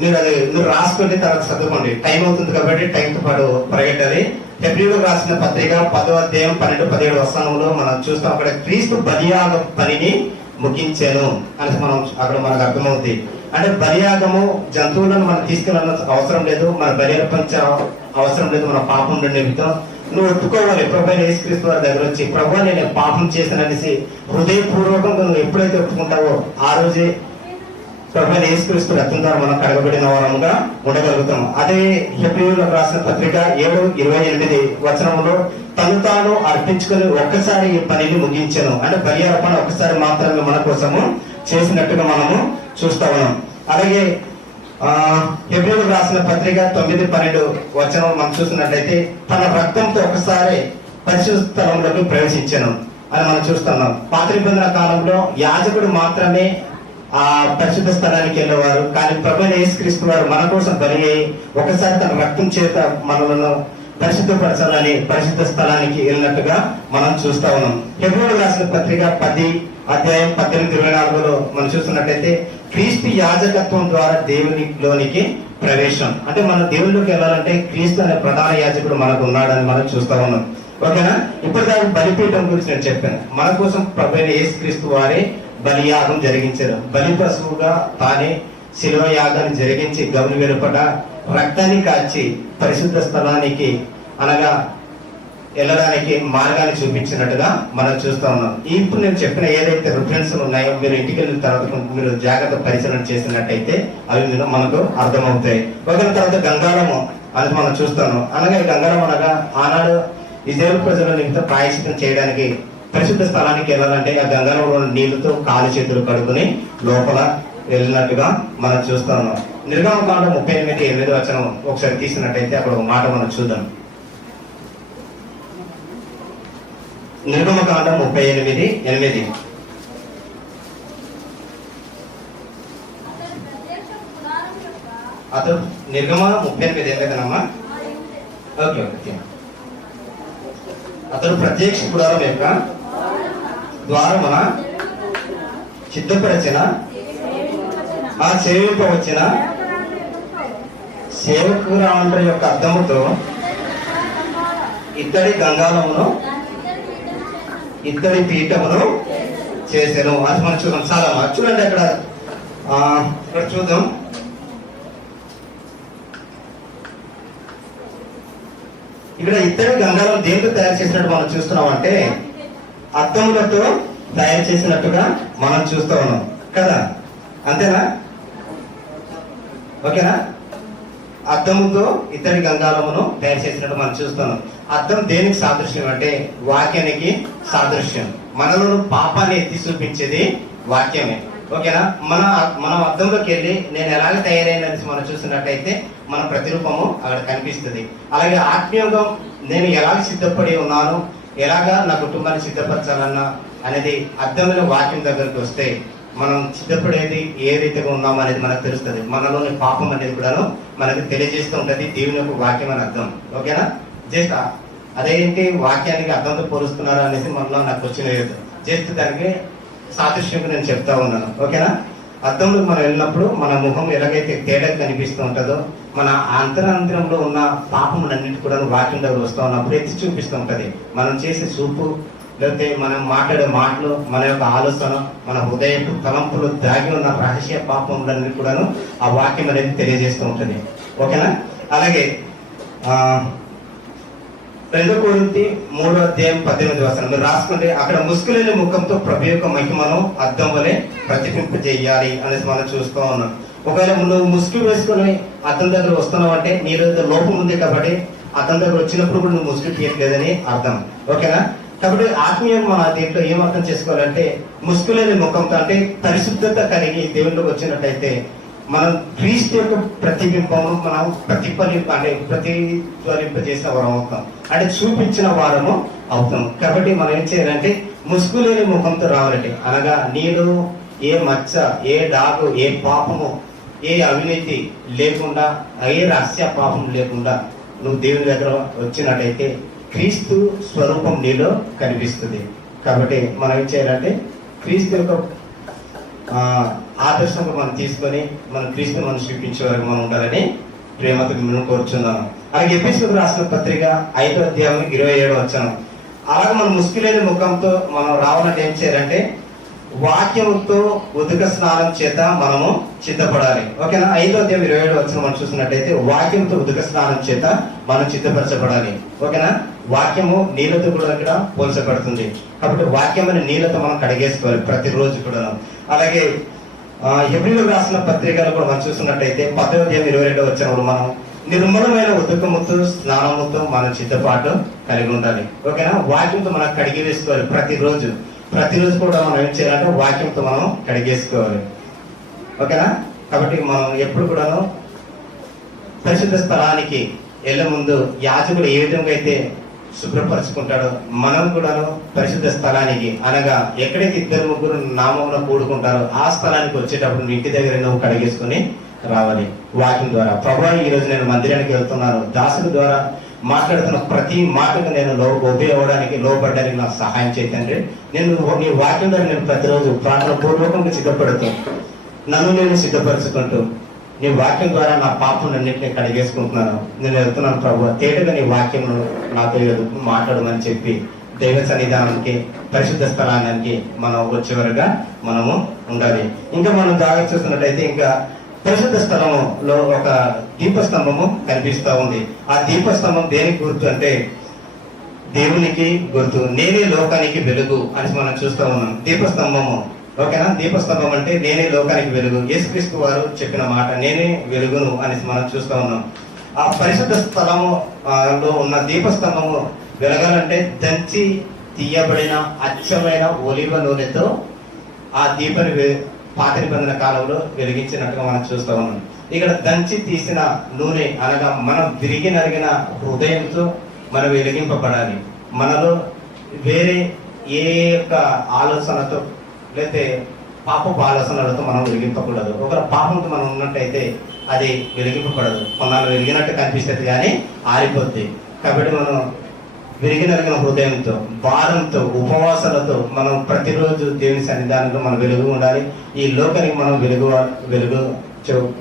మీరు రాసుకుంటే తర్వాత చదువుకోండి. టైం అవుతుంది కాబట్టి టైంతో పాటు పరిగెట్టాలి. హెబ్రీయులకు రాసిన పత్రిక 10వ అధ్యాయం 12-17 వచనంలో మనం చూస్తాం. అక్కడ క్రీస్తు బలియాగ పనిని ముగించాను అని అక్కడ మనకు అర్థమవుతుంది. అంటే బలియాగము జంతువులను మనం తీసుకెళ్ళాల్సిన అవసరం లేదు, మన బలి అర్పించే అవసరం లేదు. మన పాపం నిమిత్తం నువ్వు ఒప్పుకోవాలి. ప్రభువైన యేసుక్రీస్తు వారి దగ్గర వచ్చి ప్రభువా నేను పాపం చేశాననేసి హృదయపూర్వకంగా నువ్వు ఎప్పుడైతే ఒప్పుకుంటావో ఆ రోజే ప్రభువైన యేసుక్రీస్తు రక్తం ద్వారా మనం కడగబడిన వారముగా ఉండగలుగుతాం. అదే హెబ్రీయులకు రాసిన పత్రిక 7:28 వచనంలో తను తాను అర్పించుకుని ఒక్కసారి ఈ పనిని ముగించాను. అంటే బలి అర్పణ ఒక్కసారి మాత్రమే మన కోసము చేసినట్టుగా మనము చూస్తా ఉన్నాం. అలాగే హెబ్రీయులకు రాసిన పత్రిక 9:12 వచనం మనం చూసినట్లయితే తన రక్తంతో ఒకసారి పరిశుద్ధ స్థలంలోకి ప్రవేశించాను అని మనం చూస్తున్నాం. పాత నిబంధన కాలంలో యాజకుడు మాత్రమే ఆ పరిశుద్ధ స్థలానికి వెళ్ళేవారు. కానీ ప్రభువైన యేసుక్రీస్తు వారు మన కోసం బలి అయి ఒకసారి తన రక్తం చేత మనలను పరిశుద్ధపరచాలని పరిశుద్ధ స్థలానికి వెళ్ళినట్టుగా మనం చూస్తా ఉన్నాం. హెబ్రీయులకు రాసిన పత్రిక 10:18-24 మనం చూస్తున్నట్లయితే క్రీస్తు యాజకత్వం ద్వారా దేవునిలోనికి ప్రవేశం. అంటే మనం దేవునిలోకి వెళ్ళాలంటే క్రీస్తు అనే ప్రధాన యాజకుడు మనకు ఉన్నాడని మనం చూస్తా ఉన్నాం. ఓకేనా? ఇప్పటిదాకా బలిపీఠం గురించి నేను చెప్పాను. మన కోసం ప్రభువైన యేసుక్రీస్తు వారే బలియాగం జరిగించారు. బలి పశువుగా తానే శిలువ యాగాన్ని జరిగించి గౌని వెలుపట రక్తాన్ని కాచి పరిశుద్ధ స్థలానికి అనగా వెళ్ళడానికి మార్గాన్ని చూపించినట్టుగా మనం చూస్తా ఉన్నాం. ఇప్పుడు నేను చెప్పిన ఏదైతే రిఫరెన్స్లు ఉన్నాయో మీరు ఇంటికి వెళ్ళిన తర్వాత మీరు జాగ్రత్త పరిశీలన చేసినట్టయితే అవి మనకు అర్థమవుతాయి. ఒకరి తర్వాత గంగాళము అని మనం చూస్తాను. అనగా ఈ గంగాళం అనగా ఆనాడు ఇజ్రాయేల్ ప్రజల నిమిత్తం ప్రాయశ్చిత్తం చేయడానికి పరిశుద్ధ స్థలానికి వెళ్ళాలంటే ఆ గంగాళంలో నీళ్లతో కాలు చేతులు కడుక్కుని లోపల వెళ్ళినట్టుగా మనం చూస్తా ఉన్నాం. నిర్గమకాండం 38:8 వచనం ఒకసారి తీసినట్టయితే అక్కడ ఒక మాట మనం చూద్దాం. నిర్గమకాండం 38:8. అతడు నిర్గమ 38:8 ఓకే ఓకే. అతడు ప్రత్యక్ష గుడారం యొక్క ద్వారమున సిద్ధపరిచిన ఆ సేవింపవచ్చిన సేవకురాండ్ర యొక్క అద్దముతో ఇత్తడి గంగాళమును ఇత్తడి పీఠమును చేశాను. అది మనం చూద్దాం. చాలా చూడండి అక్కడ చూద్దాం. ఇక్కడ ఇత్తడి గంగాళం దేంతో తయారు చేసినట్టు మనం చూస్తున్నాం అంటే అద్దములతో తయారు చేసినట్టుగా మనం చూస్తూ ఉన్నాం కదా, అంతేనా? ఓకేనా? అద్దముతో ఇత్తడి గంగాళమును తయారు చేసినట్టు మనం చూస్తున్నాం. అద్దం దేనికి సాదృశ్యం అంటే వాక్యానికి సాదృశ్యం. మనలో పాపాన్ని ఎత్తి చూపించేది వాక్యమే. ఓకేనా? మనం అద్దంలోకి వెళ్ళి నేను ఎలాగ తయారైనది మనం చూసినట్టయితే మన ప్రతిరూపము అక్కడ కనిపిస్తుంది. అలాగే ఆత్మీయంగా నేను ఎలాగ సిద్ధపడి ఉన్నాను, ఎలాగా నా కుటుంబాన్ని సిద్ధపరచాలన్నా అనేది అద్దంలో వాక్యం దగ్గరకు వస్తే మనం సిద్ధపడేది ఏ రీతిగా ఉన్నాము అనేది మనకు తెలుస్తుంది. మనలోని పాపం అనేది కూడా మనకు తెలియజేస్తూ ఉంటది దేవుని యొక్క వాక్యం అని అర్థం. ఓకేనా? జస్ట్ అదేంటి వాక్యానికి అర్థంతో పోలుస్తున్నారు అనేసి మనలో నాకు వచ్చిన జస్ట్ దానికి సాదృశ్యంగా నేను చెప్తా ఉన్నాను. ఓకేనా? అద్దంలో మనం వెళ్ళినప్పుడు మన ముఖం ఎలాగైతే తేడా కనిపిస్తూ ఉంటుందో మన అంతరంతరంలో ఉన్న పాపములన్నింటి కూడా వాక్యం దగ్గర వస్తూ ఉన్నప్పుడు ఎత్తి చూపిస్తూ ఉంటది. మనం చేసే చూపు లేకపోతే మనం మాట్లాడే మాటలు, మన యొక్క ఆలోచన, మన హృదయపు తలంపులు దాగి ఉన్న రహస్య పాపములన్నీ కూడాను ఆ వాక్యం అనేది తెలియజేస్తూ ఉంటుంది. ఓకేనా? అలాగే 2 కొరింథీ 3:18 మీరు రాసుకుంటే అక్కడ ముసుగులేని ముఖంతో ప్రభు యొక్క మహిమను అద్దం వలె ప్రతిబింపజేయాలి అనేసి మనం చూస్తూ ఉన్నాం. ఒకవేళ నువ్వు ముసుగు వేసుకొని అద్దం దగ్గర వస్తున్నావు అంటే నీలో లోపం ఉంది కాబట్టి అద్దం దగ్గర వచ్చినప్పుడు కూడా నువ్వు ముసుగు తీయట్లేదని అర్థం. ఓకేనా? కాబట్టి ఆత్మీయం మన దీంట్లో ఏం అర్థం చేసుకోవాలంటే ముసుగులేని ముఖంతో అంటే పరిశుద్ధత కలిగి దేవుళ్ళకి వచ్చినట్టయితే మనం క్రీస్తు యొక్క ప్రతిబింబము మనం ప్రతిధ్వనింపజేసిన వారం అవుతాం, అంటే చూపించిన వారము అవుతాం. కాబట్టి మనం ఏం చేయాలంటే ముసుగులేని ముఖంతో రావాలంటే అనగా నీలో ఏ మచ్చ, ఏ డాగు, ఏ పాపము, ఏ అవినీతి లేకుండా, ఏ రహస్య పాపం లేకుండా నువ్వు దేవుని దగ్గర వచ్చినట్టయితే క్రీస్తు స్వరూపం నీలో కనిపిస్తుంది. కాబట్టి మనం ఏం చేయాలంటే క్రీస్తు యొక్క ఆదర్శంగా మనం తీసుకొని మనం క్రీస్తుని మనం చూపించే వరకు మనం ఉండాలని ప్రేమతో మిమ్మల్ని కోరుచున్నాను. అలాగే ఎఫెసీయులకు రాసిన పత్రిక 5:27 అలాగే మనం ముసుగులేని ముఖంతో మనం రావాలంటే ఏం చేయాలంటే వాక్యముతో ఉదక స్నానం చేత మనము సిద్ధపడాలి. ఓకేనా? 5:27 మనం చూసినట్టయితే వాక్యంతో ఉదక స్నానం చేత మనం సిద్ధపరచబడాలి. ఓకేనా? వాక్యము నీళ్ళతో కూడా ఇక్కడ పోల్చబడుతుంది. కాబట్టి వాక్యం అనే నీళ్ళతో మనం కడిగేసుకోవాలి ప్రతిరోజు కూడా. అలాగే హెబ్రీయులకు రాసిన పత్రికలు కూడా మనం చూసినట్టయితే 10:22 మనం నిర్మలమైన ఉదకముతో స్నానముతో మనం సిద్ధపాటు కలిగి ఉండాలి. ఓకేనా? వాక్యంతో మనం కడిగి వేసుకోవాలి ప్రతిరోజు కూడా మనం ఏం చేయాలంటే వాక్యంతో మనం కడిగేసుకోవాలి. ఓకేనా? కాబట్టి మనం ఎప్పుడు కూడాను పరిశుద్ధ స్థలానికి వెళ్ళే ముందు యాజకుడు ఏ విధంగా అయితే శుభ్రపరుచుకుంటాడో మనం కూడాను పరిశుద్ధ స్థలానికి, అనగా ఎక్కడైతే 2-3 నామంలో కూడుకుంటారో ఆ స్థలానికి వచ్చేటప్పుడు ఇంటి దగ్గర నువ్వు కడిగేసుకుని రావాలి వాక్యం ద్వారా. ప్రభువా, ఈ రోజు నేను మందిరానికి వెళ్తున్నాను, దాసుల ద్వారా మాట్లాడుతున్న ప్రతి మాటకు నేను ఉపయోగపడడానికి లోపడడానికి నాకు సహాయం చేయతండి. నేను నీ వాక్యం ద్వారా నేను ప్రతిరోజు ప్రార్థన పూర్వకంగా సిద్ధపడుతూ నన్ను నేను సిద్ధపరచుకుంటూ నీ వాక్యం ద్వారా నా పాపలన్నింటినీ కడిగేసుకుంటున్నాను. నేను వెళ్తున్నాను ప్రభువా, తేటగా నీ వాక్యం నాతో మాట్లాడమని చెప్పి దైవ సన్నిధానానికి, పరిశుద్ధ స్థలానికి మనం వచ్చేవరగా మనము ఉండాలి. ఇంకా మనం జాగ్రత్త చూస్తున్నట్టయితే ఇంకా పరిశుద్ధ స్థలంలో ఒక దీపస్తంభము కనిపిస్తూ ఉంది. ఆ దీపస్తంభం దేనికి గుర్తు అంటే దేవునికి గుర్తు. నేనే లోకానికి వెలుగు అని మనం చూస్తూ ఉన్నాం. దీపస్తంభము, ఓకేనా? దీపస్తంభం అంటే నేనే లోకానికి వెలుగు. యేసుక్రీస్తు వారు చెప్పిన మాట, నేనే వెలుగును అనేసి మనం చూస్తూ ఉన్నాం. ఆ పరిశుద్ధ స్థలము లో ఉన్న దీపస్తంభము వెలగాలంటే దంచి తీయబడిన అచ్చమైన ఒలివ నూనెతో ఆ దీపాన్ని పాత నిబంధన కాలంలో వెలిగించినట్టుగా మనం చూస్తూ ఉన్నాం. ఇక్కడ దంచి తీసిన నూనె అనగా మనం విరిగి నరిగిన హృదయంతో మనం వెలిగింపబడాలి. మనలో వేరే ఏ యొక్క ఆలోచనతో లేకపోతే పాపపు ఆలోచనలతో మనం వెలిగింపకూడదు. ఒకవేళ పాపంతో మనం ఉన్నట్టయితే అది వెలిగింపబడదు. కొన్నాళ్ళు వెలిగినట్టు కనిపిస్తుంది కానీ ఆరిపోద్ది. కాబట్టి మనం విరిగి నలిగిన హృదయంతో, భారంతో, ఉపవాసాలతో మనం ప్రతిరోజు దేవుని సన్నిధానంలో మనం వెలుగు ఉండాలి. ఈ లోకానికి మనం వెలుగు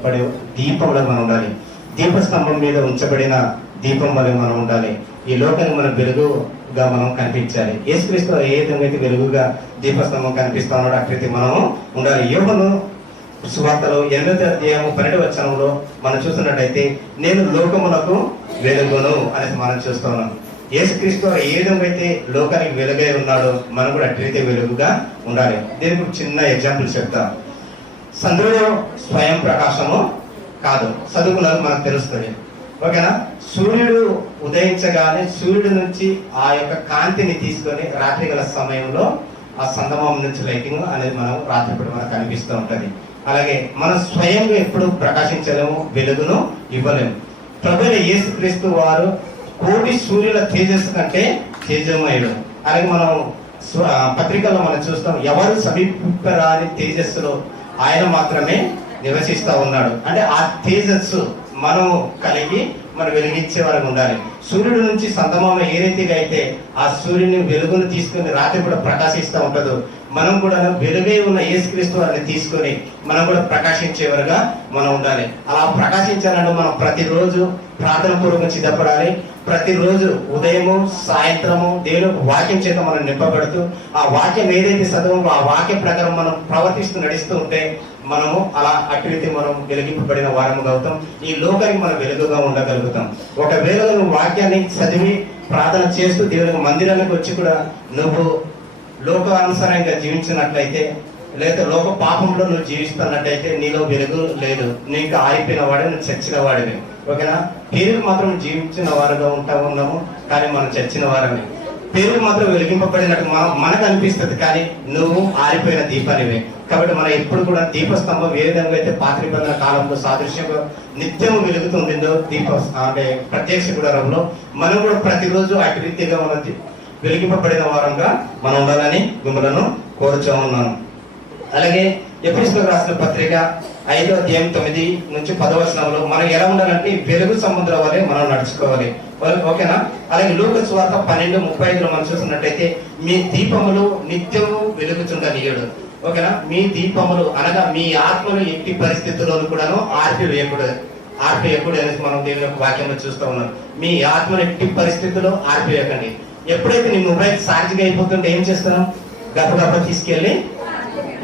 పడే దీపంలో మనం ఉండాలి. దీపస్తంభం మీద ఉంచబడిన దీపం వల్ల మనం ఉండాలి. ఈ లోకానికి మనం వెలుగుగా మనం కనిపించాలి. యేసుక్రీస్తు ఏ విధంగా అయితే వెలుగుగా దీపస్తంభం కనిపిస్తా ఉన్నాడు అక్కడైతే మనము ఉండాలి. యోహాను సువార్తలో 8వ అధ్యాయం 12వ వచనంలో మనం చూస్తున్నట్టయితే నేను లోకమునకు వెలుగును అనేసి మనం చూస్తూ ఉన్నాం. యేసుక్రీస్తు ఏ విధంగా అయితే లోకానికి వెలుగై ఉన్నాడో మనం కూడా అట్లయితే వెలుగుగా ఉండాలి. దీనికి చిన్న ఎగ్జాంపుల్ చెప్తా. చంద్రుడు స్వయం ప్రకాశము కాదు, చదువుకున్నది మనకు తెలుస్తుంది, ఓకేనా? సూర్యుడు ఉదయించగానే సూర్యుడి నుంచి ఆ యొక్క కాంతిని తీసుకొని రాత్రి గల సమయంలో ఆ చందమామ నుంచి లైటింగ్ అనేది మనం రాత్రిపూట మనకు కనిపిస్తూ ఉంటది. అలాగే మనం స్వయంగా ఎప్పుడు ప్రకాశించలేము, వెలుగును ఇవ్వలేము. ప్రభువైన యేసుక్రీస్తు వారు కోటి సూర్యుల తేజస్సు కంటే తేజమయుడు. అలాగే మనం పత్రికల్లో మనం చూస్తాం, ఎవరు సమీపరాని తేజస్సులో ఆయన మాత్రమే నివసిస్తూ ఉన్నాడు. అంటే ఆ తేజస్సు మనం కలిగి మనం వెలిగించే వరకు ఉండాలి. సూర్యుడు నుంచి చందమామ ఏ రీతిగా అయితే ఆ సూర్యుని వెలుగును తీసుకుని రాత్రి కూడా ప్రకాశిస్తూ ఉంటుందో మనం కూడా వెలుగై ఉన్న యేసుక్రీస్తు వారిని తీసుకొని మనం కూడా ప్రకాశించేవారుగా మనం ఉండాలి. అలా ప్రకాశించాలంటే మనం ప్రతిరోజు ప్రార్థన పూర్వకం సిద్ధపడాలి. ప్రతిరోజు ఉదయము సాయంత్రము దేవుని వాక్యం చేత మనం నింపబడుతూ ఆ వాక్యం ఏదైతే చదవమో ఆ వాక్యం ప్రకారం మనం ప్రవర్తిస్తూ నడుస్తూ ఉంటే మనము అలా అట్లయితే మనం వెలిగింపబడిన వారముగా అవుతాం. ఈ లోకానికి మనం వెలుగుగా ఉండగలుగుతాం. ఒకవేళ నువ్వు వాక్యాన్ని చదివి ప్రార్థన చేస్తూ దేవుని మందిరానికి వచ్చి కూడా నువ్వు లోకానుసారంగా జీవించినట్లయితే లేదా లోక పాపంలో నువ్వు జీవిస్తున్నట్టయితే నీలో వెలుగు లేదు. నీకు ఆరిపోయిన వాడు, నువ్వు చచ్చిన వాడివి, ఓకేనా? పేరుకు మాత్రం జీవించిన వారుగా ఉన్నాము కానీ మనం చచ్చిన వారమే. పేరుకు మాత్రం వెలిగింపబడినట్టు మనకు అనిపిస్తుంది కానీ నువ్వు ఆరిపోయిన దీపానివే. కాబట్టి మనం ఎప్పుడు కూడా దీపస్తంభం ఏ విధంగా అయితే పాత నిబంధన కాలంలో సాదృశ్యంగా నిత్యం వెలుగుతుండిందో అంటే ప్రత్యక్ష గుడారంలో మనం కూడా ప్రతిరోజు అటు రీతిగా మనం వెలిగింపబడిన వారంగా మనం ఉండాలని మిమ్మల్ని కోరుచూ ఉన్నాను. అలాగే ఎఫెసీయులకు రాసిన పత్రిక 5వ అధ్యాయం 9 నుంచి 10వ వచనంలో మనం ఎలా ఉండాలంటే వెలుగు సముద్రం వలె మనం నడుచుకోవాలి, ఓకేనా? అలాగే లూకా సువార్త 12:35లో మనం చూసినట్టయితే మీ దీపములు నిత్యము వెలుగుచుండనీయుడు, ఓకేనా? మీ దీపములు అనగా మీ ఆత్మను ఎట్టి పరిస్థితుల్లోనూ కూడాను ఆర్పివేయకూడదు అనేసి మనం దేవుని యొక్క వాక్యంలో చూస్తూ ఉన్నాం. మీ ఆత్మను ఎట్టి పరిస్థితుల్లో ఆర్పివేయకండి. ఎప్పుడైతే నీ మొబైల్ ఛార్జింగ్ అయిపోతుంటే ఏం చేస్తాం? గప్ప తీసుకెళ్ళి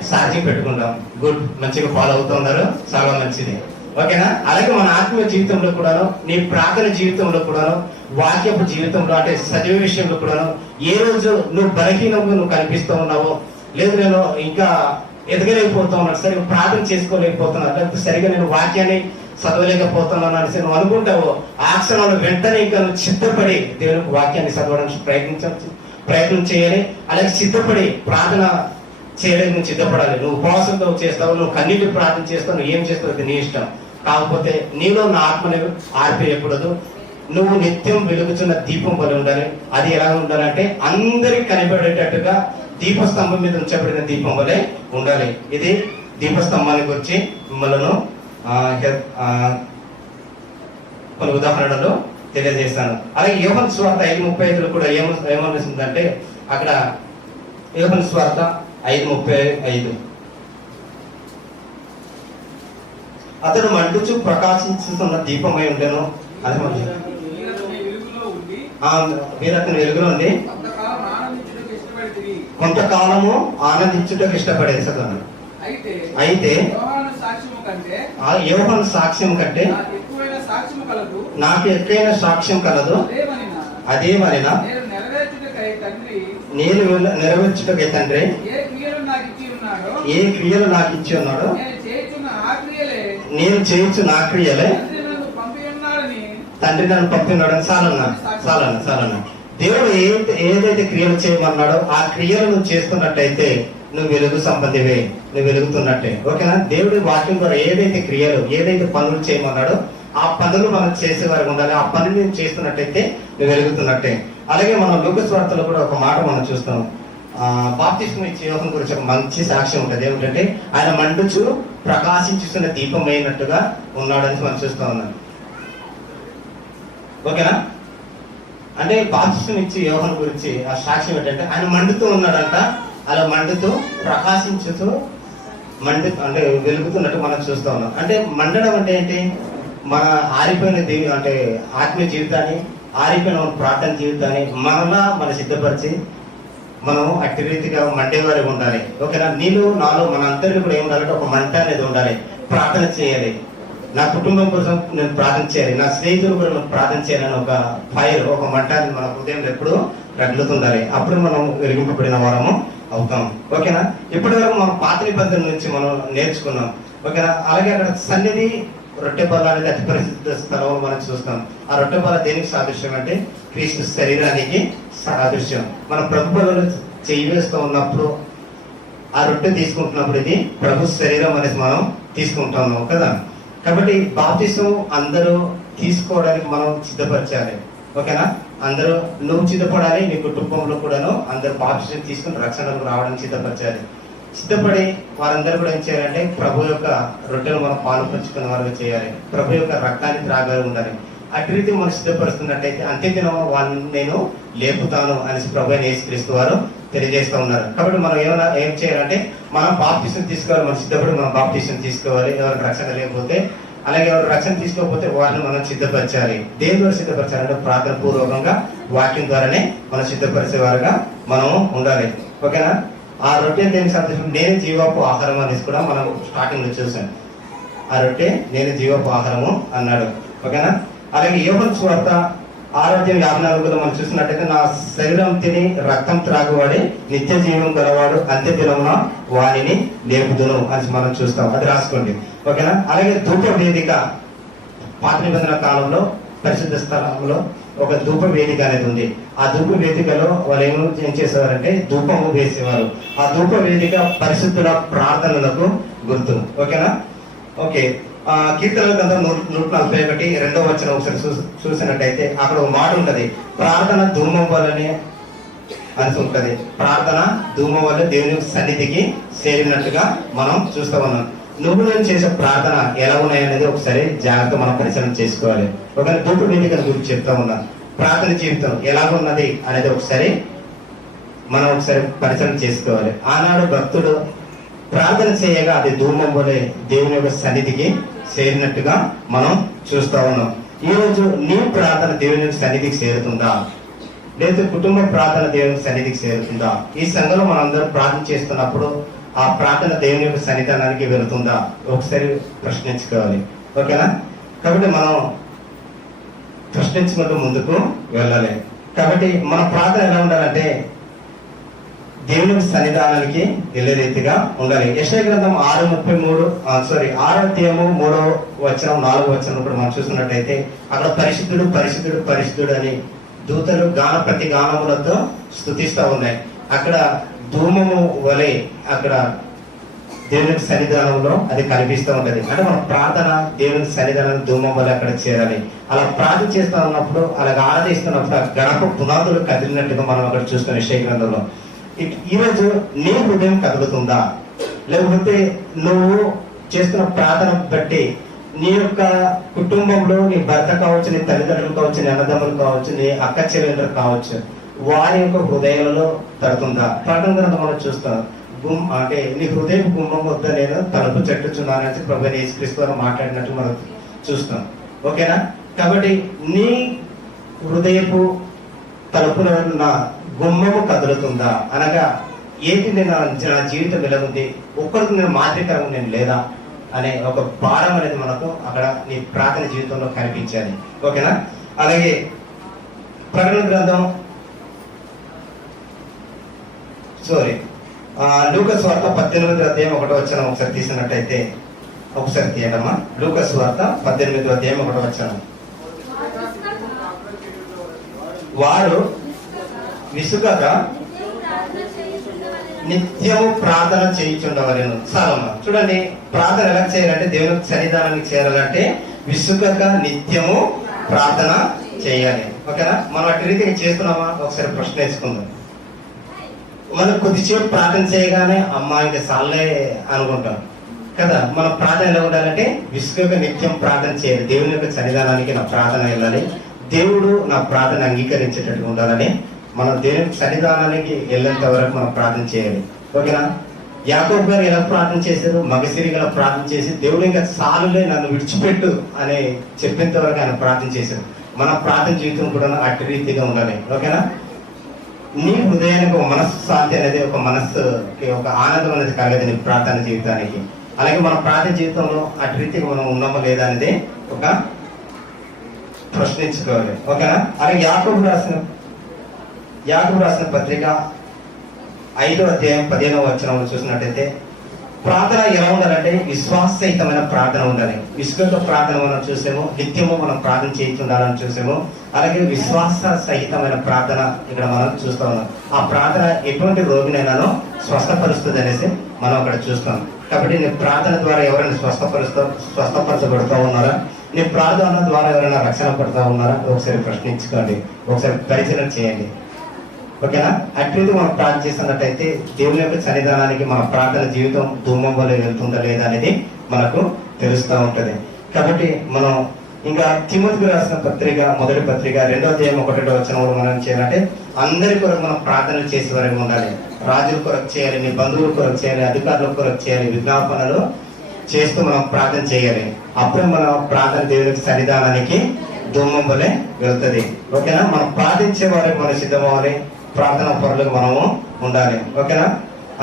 ఛార్జింగ్ పెట్టుకుంటాం. గుడ్, మంచిగా ఫాలో అవుతూ ఉన్నారు, చాలా మంచిది, ఓకేనా? అలాగే మన ఆత్మీయ జీవితంలో కూడాను, నీ ప్రార్థన జీవితంలో కూడాను, వాక్యపు జీవితంలో అంటే చదివే విషయంలో కూడాను ఏ రోజు నువ్వు బలహీనంగా నువ్వు కనిపిస్తూ ఉన్నావో, లేదు నేను ఇంకా ఎదగలేకపోతా ఉన్నాను, సరిగ్గా ప్రార్థన చేసుకోలేకపోతున్నాను, లేకపోతే సరిగ్గా నేను వాక్యాన్ని చదవలేకపోతున్నాను అనేసి నువ్వు అనుకుంటావో ఆ క్షణంలో వెంటనే ఇంకా నువ్వు సిద్ధపడి దేవునికి వాక్యాన్ని చదవడానికి ప్రయత్నం చేయాలి. అలాగే సిద్ధపడి ప్రార్థన చేయడానికి నువ్వు సిద్ధపడాలి. నువ్వు ఉపవాసంతో చేస్తావు, నువ్వు కన్నీటి ప్రార్థన చేస్తావు, నువ్వు ఏం చేస్తావు అది నీ ఇష్టం. కాకపోతే నీలో నా ఆత్మని ఆర్పివేయకూడదు. నువ్వు నిత్యం వెలుగుతున్న దీపం వల్ల ఉండాలి. అది ఎలా ఉండాలంటే అందరికి కనబడేటట్టుగా దీపస్తంభం మీద ఉంచబడిన దీపం వలె ఉండాలి. ఇది దీపస్తంభానికి వచ్చి మిమ్మల్ని కొన్ని ఉదాహరణలు తెలియజేస్తాను. అలాగే యోహాను సువార్త 5:35 కూడా ఏమనిస్తుందంటే, అక్కడ యోహాను సువార్త 5:35 అతడు మండుచు ప్రకాశించుతున్న దీపమై ఉండెను. అది వీరతని వెలుగులో ఉంది కొంతకాలము ఆనందించుటకు ఇష్టపడేది చదువు. అయితే ఆ యోహాను సాక్ష్యం కంటే నాకు ఎక్కువైన సాక్ష్యం కలదు. అదేమనినా నేను నెరవేర్చుటకై తండ్రి ఏ క్రియలు నాకు ఇచ్చి ఉన్నాడో నేను చేయొచ్చు నా క్రియలే తండ్రి నన్ను పంపినాడని చాలన్నా. దేవుడు ఏదైతే క్రియలు చేయమన్నాడో ఆ క్రియలు నువ్వు చేస్తున్నట్టయితే నువ్వు వెలుగు సంబంధివే, నువ్వు వెలుగుతున్నట్టే. ఓకేనా? దేవుడి వాక్యం ద్వారా ఏదైతే క్రియలు ఏదైతే పనులు చేయమన్నాడో ఆ పనులు మనం చేసేవారు ఉండాలి. ఆ పనులు నేను చేస్తున్నట్టయితే నువ్వు వెలుగుతున్నట్టే. అలాగే మనం లూకాసు వార్తలో కూడా ఒక మాట మనం చూస్తాం. బాప్తిస్మం ఇచ్చే యోహాను గురించి ఒక మంచి సాక్ష్యం ఉంటుంది. ఏమిటంటే ఆయన మండుచు ప్రకాశించుతున్న దీపమైనట్టుగా ఉన్నాడని మనం చూస్తూ ఉన్నాం. ఓకేనా? అంటే బాప్తిస్మం ఇచ్చే యోహాను గురించి ఆ సాక్ష్యం ఏంటంటే ఆయన మండుతూ ఉన్నాడంట. అలా మండుతూ ప్రకాశించుతూ అంటే వెలుగుతున్నట్టు మనం చూస్తూ ఉన్నాం. అంటే మండడం అంటే ఏంటి? మన ఆరిపోయిన అంటే ఆత్మీయ జీవితాన్ని, ఆరిపోయిన ప్రార్థన జీవితాన్ని మనలా మన సిద్ధపరిచి మనం అట్టి రీతిగా మండేవారి ఉండాలి. ఓకేనా? నీలో నాలో మన అందరికీ కూడా ఏముండాలంటే ఒక మంట అనేది ఉండాలి. ప్రార్థన చేయాలి. నా కుటుంబం కోసం నేను ప్రార్థన చేయాలి, నా స్నేహితులు కూడా నేను ప్రార్థన చేయాలని ఒక ఫైర్, ఒక మంట మన హృదయం ఎప్పుడు రగులుతుండాలి. అప్పుడు మనం వెలిగింపబడిన వారము అవుతాం. ఓకేనా? ఇప్పటి వరకు మనం పాత నిబంధనల నుంచి మనం నేర్చుకున్నాం. ఓకేనా? అలాగే అక్కడ సన్నిధి రొట్టె బల్ల అనేది అతి పరిశుద్ధ స్థలం మనం చూస్తాం. ఆ రొట్టె బల్ల దేనికి సాదృశ్యం అంటే క్రీస్తు శరీరానికి సాదృశ్యం. మన ప్రభు బలలో చేయి వేస్తూ ఉన్నప్పుడు ఆ రొట్టె తీసుకుంటున్నప్పుడు ఇది ప్రభు శరీరం అనేది మనం తీసుకుంటున్నాం కదా. కాబట్టి బాప్తిసం అందరూ తీసుకోవడానికి మనం సిద్ధపరచాలి. ఓకేనా? అందరూ నువ్వు సిద్ధపడాలి, నీ కుటుంబంలో కూడాను అందరూ బాప్తిసం తీసుకుని రక్షణకు రావడానికి సిద్ధపరచాలి. సిద్ధపడి వారందరూ కూడా ఏం చేయాలంటే ప్రభు యొక్క రొట్టెలు మనం పాలు పంచుకునే వారికి చేయాలి. ప్రభు యొక్క రక్తాన్ని త్రాగాలి ఉండాలి. అటు రీతి మనం సిద్ధపరుస్తున్నట్టయితే అంత్యదినం వాళ్ళని నేను లేపుతాను అనేసి ప్రభు అయిన యేసుక్రీస్తు వారు తెలియజేస్తూ ఉన్నారు. కాబట్టి మనం ఏం చేయాలంటే మనం బాప్తిసం తీసుకోవాలి. మనం సిద్ధపడి మనం బాప్తిసం తీసుకోవాలి. ఎవరికి రక్షణ లేకపోతే, అలాగే ఎవరు రక్షణ తీసుకోకపోతే వారిని మనం సిద్ధపరచాలి. దేని ద్వారా సిద్ధపరచాలంటే ప్రార్థన పూర్వకంగా వాక్యం ద్వారానే మనం సిద్ధపరిచేవారుగా మనం ఉండాలి. ఓకేనా? ఆ రొట్టె దేనికి సంతోషం? నేను జీవపు ఆహారం అనేసి కూడా మనం స్టార్టింగ్ లో చూసాం. ఆ రొట్టె నేను జీవపు ఆహారము అన్నాడు. ఓకేనా? అలాగే యోహాను సువార్త 6:54 మనం చూసినట్టయితే నా శరీరం తిని రక్తం త్రాగువాడి నిత్య జీవం గలవాడు అంత్యదినమున వారిని లేపుదును అని మనం చూస్తాం. అది రాసుకోండి. ఓకేనా? అలాగే ధూప వేదిక పాత నిబంధన కాలంలో పరిశుద్ధ స్థలంలో ఒక ధూప వేదిక అనేది ఉంది. ఆ ధూప వేదికలో వాళ్ళు ఏం చేసేవారంటే ధూపము వేసేవారు. ఆ ధూప వేదిక పరిశుద్ధుల ప్రార్థనలకు గుర్తు. ఓకేనా? ఓకే. కీర్తనల గ్రంథం 141 2వ వచనం ఒకసారి చూసినట్టయితే అక్కడ ఒక మాట ఉంటది, ప్రార్థన ధూమం వల్లనే అని ఉంటది. ప్రార్థన ధూమం వల్ల దేవుని సన్నిధికి చేరినట్టుగా మనం చూస్తూ ఉన్నాం. నువ్వు నేను చేసే ప్రార్థన ఎలా ఉన్నాయనేది ఒకసారి జాగ్రత్త మనం పరిశీలన చేసుకోవాలి. ఒక ధూప వేదికల గురించి చెప్తా ఉన్నాం. ప్రార్థన జీవితం ఎలాగున్నది అనేది ఒకసారి పరిశీలన చేసుకోవాలి. ఆనాడు భక్తుడు ప్రార్థన చేయగా అది ధూమం వలె దేవుని యొక్క సన్నిధికి చేరినట్టుగా మనం చూస్తూ ఉన్నాం. ఈ రోజు నీ ప్రార్థన దేవుని యొక్క సన్నిధికి చేరుతుందా? లేదా కుటుంబ ప్రార్థన దేవుని సన్నిధికి చేరుతుందా? ఈ సంఘంలో మనం అందరం ప్రార్థన చేస్తున్నప్పుడు ఆ ప్రార్థన దేవుని యొక్క సన్నిధానానికి వెళుతుందా? ఒకసారి ప్రశ్నించుకోవాలి. ఓకేనా? కాబట్టి మనం ప్రశ్నించుకుంటూ ముందుకు వెళ్ళాలి. కాబట్టి మన ప్రార్థన ఎలా ఉండాలంటే దేవుని సన్నిధానానికి వెళ్ళే రీతిగా ఉండాలి. యెషయా గ్రంథం 6:3 4వ వచనం కూడా మనం చూసినట్టయితే అక్కడ పరిశుద్ధుడు పరిశుద్ధుడు పరిశుద్ధుడు అని దూతలు ప్రతి గానములతో స్తుతిస్తూ ఉన్నాయి. అక్కడ ధూమము వలె అక్కడ దేవునికి సన్నిధానంలో అది కనిపిస్తూ ఉంటది. అంటే మన ప్రార్థన దేవునికి సన్నిధానం ధూమం వల్ల అక్కడ చేరాలి. అలా ప్రార్థన చేస్తూ ఉన్నప్పుడు అలాగ ఆరాధిస్తున్నప్పుడు ఆ గడప పునాదులు కదిలినట్టుగా మనం అక్కడ చూస్తున్న విషయ గ్రంథంలో. ఈరోజు నీ హృదయం కదులుతుందా? లేకపోతే నువ్వు చేస్తున్న ప్రార్థన బట్టి నీ యొక్క కుటుంబంలో నీ భర్త కావచ్చు, నీ తల్లిదండ్రులు కావచ్చు, నీ అన్నదమ్ములు కావచ్చు, నీ అక్క చెల్లెలు కావచ్చు, వారి యొక్క హృదయాలలో తడుతుందా? ప్రార్థన గ్రంథం మనం చూస్తాం. అంటే నీ హృదయం గుమ్మం వద్ద నేను తలుపు చెట్టుచున్నానని ప్రభువైన యేసుక్రీస్తు వారు మాట్లాడినట్టు మనం చూస్తాం. ఓకేనా? కాబట్టి నీ హృదయపు తలుపులో నా గుమ్మము కదులుతుందా? అనగా ఏంటి, నేను నా జీవితం ఎలా ఉంది, ఒక్కరికి నేను మాదిరికరంగా నేను లేదా అనే ఒక భారం అనేది మనకు అక్కడ నీ ప్రార్థన జీవితంలో కనిపించాలి. ఓకేనా? అలాగే ప్రకటన గ్రంథం లూకాసు వార్త 18వ అధ్యాయం 1వ వచనం ఒకసారి తీసినట్టయితే ఒకసారి తీయడమ్మా. లూకాసు వార్త 18వ అధ్యాయం 1వ వచనం. వారు విసుగగా నిత్యము ప్రార్థన చేయుచుండవలెను. చాలమ్మా. చూడండి, ప్రార్థన ఎలా చేయాలంటే, దేవునికి సన్నిధానానికి చేరాలంటే విసుగక నిత్యము ప్రార్థన చేయాలి. ఓకేనా? మనం అటు రీతిగా చేస్తున్నామా? ఒకసారి ప్రశ్న వేసుకుందాం. మనం కొద్దిసేపు ప్రార్థన చేయగానే అమ్మా ఇంకా సాలే అనుకుంటాం కదా. మన ప్రార్థన ఎలా ఉండాలంటే విసుగక నిత్యం ప్రార్థన చేయాలి. దేవుని యొక్క సన్నిధానానికి నా ప్రార్థన వెళ్ళాలి, దేవుడు నా ప్రార్థన అంగీకరించేటట్టుగా ఉండాలని మనం దేవుని సన్నిధానానికి వెళ్ళేంత వరకు మనం ప్రార్థన చేయాలి. ఓకేనా? యాకోబు గారు ఎలా ప్రార్థన చేశారు? మగసిరి గల ప్రార్థన చేసి దేవుడు ఇంకా సాలులే నన్ను విడిచిపెట్టు అని చెప్పేంత వరకు ఆయన ప్రార్థన చేశారు. మన ప్రార్థన జీవితం కూడా అట్టి రీతిగా ఉండాలి. ఓకేనా? నీ హృదయానికి ఒక మనస్సు శాంతి అనేది, ఒక మనస్సుకి ఒక ఆనందం అనేది కలగదు నీ ప్రార్థన జీవితానికి. అలాగే మన ప్రార్థన జీవితంలో అటు రీతిగా మనం ఉన్నామో లేదా అనేది ఒక ప్రశ్నించుకోవాలి. ఓకేనా? అలాగే యాకోబు రాసిన పత్రిక 5వ అధ్యాయం 15వ వచనంలో చూసినట్టయితే ప్రార్థన ఎలా ఉండాలంటే విశ్వాససహితమైన ప్రార్థన ఉండాలి. విశ్వాస ప్రార్థన మనం చూసాము, నిత్యము మనం ప్రార్థన చేయించుండాలని చూసాము. అలాగే విశ్వాస సహితమైన ప్రార్థన ఇక్కడ మనం చూస్తా ఉన్నాం. ఆ ప్రార్థన ఎటువంటి రోగినైనానో స్వస్థపరుస్తుంది అనేసి మనం అక్కడ చూస్తాం. కాబట్టి నీ ప్రార్థన ద్వారా ఎవరైనా స్వస్థపరచబడుతూ ఉన్నారా? నీ ప్రార్థన ద్వారా ఎవరైనా రక్షణ పడుతూ ఉన్నారా? ఒకసారి ప్రశ్నించుకోండి, ఒకసారి పరిశీలన చేయండి. ఓకేనా? అట్లయితే మనం ప్రార్థన చేస్తున్నట్టయితే దేవుని యొక్క సన్నిధానానికి మన ప్రార్థన జీవితం ధూమం వల్ల వెళ్తుందా లేదా అనేది మనకు తెలుస్తూ ఉంటది. కాబట్టి మనం ఇంకా తిమోతికి రాసిన పత్రిక, మొదటి పత్రిక 2వ అధ్యాయం 1వ వచనంలో మనం చేయాలంటే అందరి కొరకు మనం ప్రార్థనలు చేసే వరకు ఉండాలి. రాజుల కొరకు చేయాలి, నీ బంధువుల కొరకు చేయాలి, అధికారుల కొరకు చేయాలి, విజ్ఞాపనలు చేస్తూ మనం ప్రార్థన చేయాలి. అప్పుడే మనం ప్రార్థన దేవునికి సన్నిధానానికి ధూమం వల్లే వెళ్తుంది. ఓకేనా? మనం ప్రార్థించే వారికి మనం సిద్ధమవ్వాలి, ప్రార్థన పరులకు మనము ఉండాలి. ఓకేనా?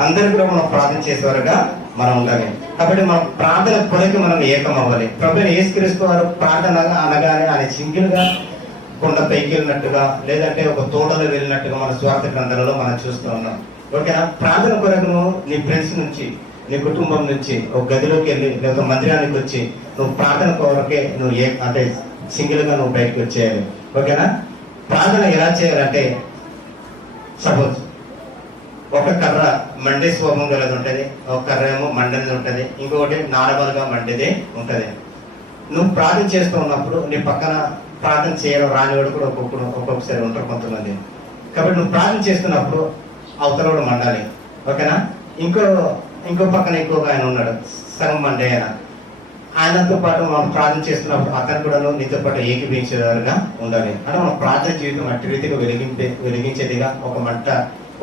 అందరి కూడా మనం ప్రార్థన చేసేవారుగా మనం ఉండాలి. కాబట్టి మన ప్రార్థన కొరకు మనం ఏకం అవ్వాలి. ప్రభువైన యేసుక్రీస్తు వారు ప్రార్థన అనగానే ఆయన సింగిల్గా కొండ పైకి వెళ్ళినట్టుగా, లేదంటే ఒక తోటలో వెళ్ళినట్టుగా మన స్వార్థ గ్రంథంలో మనం చూస్తూ ఉన్నాం. ఓకేనా? ప్రార్థన కొరకు నీ ఫ్రెండ్స్ నుంచి, నీ కుటుంబం నుంచి ఒక గదిలోకి వెళ్ళి లేదా మందిరానికి వచ్చి నువ్వు ప్రార్థన కొరకే నువ్వు అంటే సింగిల్గా నువ్వు బయటకు వచ్చేయాలి. ఓకేనా? ప్రార్థన ఎలా చేయాలంటే, సపోజ్ ఒక కర్ర మండే స్వభావం గలది ఉంటుంది, ఒక కర్ర ఏమో మండేది ఉంటుంది, ఇంకొకటి నార్మల్గా మండేది ఉంటుంది. నువ్వు ప్రార్థన చేస్తూ ఉన్నప్పుడు నీ పక్కన ప్రార్థన చేయడం రానివాడు కూడా ఒక్కొక్కసారి ఉంటారు కొంతమంది. కాబట్టి నువ్వు ప్రార్థన చేస్తున్నప్పుడు అవతల కూడా మండాలి. ఓకేనా? ఇంకో పక్కన ఇంకొక ఆయన ఉన్నాడు, సగం మండే ఆయన. ఆయనతో పాటు మనం ప్రార్థన చేస్తున్నప్పుడు అతను కూడా నీతో పాటు ఏకీభించేవారుగా ఉండాలి. అంటే మన ప్రార్థన జీవితం అట్టి రీతిగా వెలిగించేదిగా, ఒక మంట,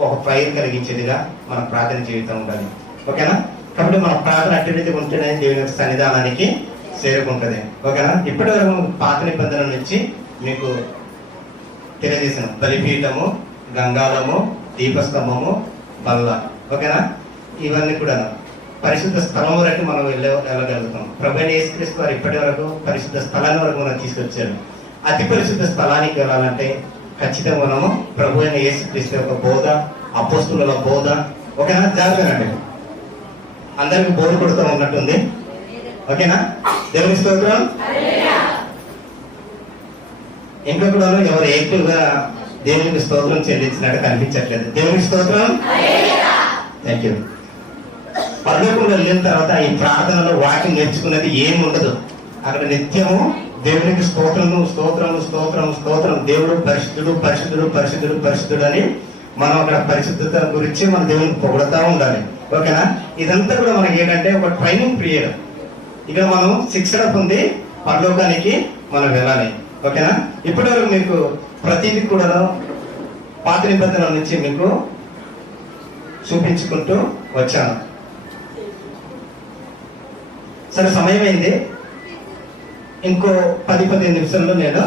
ఒక ఫైర్ కలిగించేదిగా మన ప్రార్థన జీవితం ఉండాలి. ఓకేనా? కాబట్టి మన ప్రార్థన అట్టి రీతిగా ఉంటేనే దేవుని సన్నిధానానికి చేరుకుంటుంది. ఓకేనా? ఇప్పటి వరకు పాత నిబంధన నుంచి మీకు తెలియజేసిన బలిపీఠము, గంగాళము, దీపస్తంభము, బల్ల. ఓకేనా? ఇవన్నీ కూడా పరిశుద్ధ స్థలం వరకు మనం వెళ్ళగలుగుతాం. ప్రభువైన యేసుక్రీస్తు వారు ఇప్పటి వరకు పరిశుద్ధ స్థలాన్ని వరకు మనం తీసుకొచ్చారు. అతి పరిశుద్ధ స్థలానికి వెళ్ళాలంటే ఖచ్చితంగా మనము ప్రభువైన యేసుక్రీస్తు యొక్క బోధ, అపోస్తుల బోధ. ఓకేనా? జాగ్రత్తనండి, అందరికి బోధ కొడుతూ ఉన్నట్టుంది. ఓకేనా? దేవుని స్తోత్రం. ఇంకా కూడా ఎవరు యాక్టివ్గా దేవునికి స్తోత్రం చెల్లించినట్టు కనిపించట్లేదు. దేవునికి స్తోత్రం. Thank you. పరలోకంలో వెళ్ళిన తర్వాత ఈ ప్రార్థనలో వాక్యం నేర్చుకున్నది ఏమి ఉండదు. అక్కడ నిత్యము దేవునికి స్తోత్రము స్తోత్రము స్తోత్రము స్తోత్రం, దేవుడు పరిశుద్ధుడు పరిశుద్ధుడు పరిశుద్ధుడు పరిశుద్ధుడు అని మనం అక్కడ పరిశుద్ధత గురించి మన దేవునికి పొగడుతూ ఉండాలి. ఓకేనా? ఇదంతా కూడా మనకి ఏంటంటే ఒక ట్రైనింగ్ పీరియడ్. ఇక్కడ మనం శిక్షణ పొంది పరలోకానికి మనం వెళ్ళాలి. ఓకేనా? ఇప్పటివరకు మీకు ప్రతిదీ కూడా పాత నిబంధనల నుంచి మీకు చూపించుకుంటూ వచ్చాను. సరే, సమయం అయింది. ఇంకో 10-15 నిమిషాల్లో నేను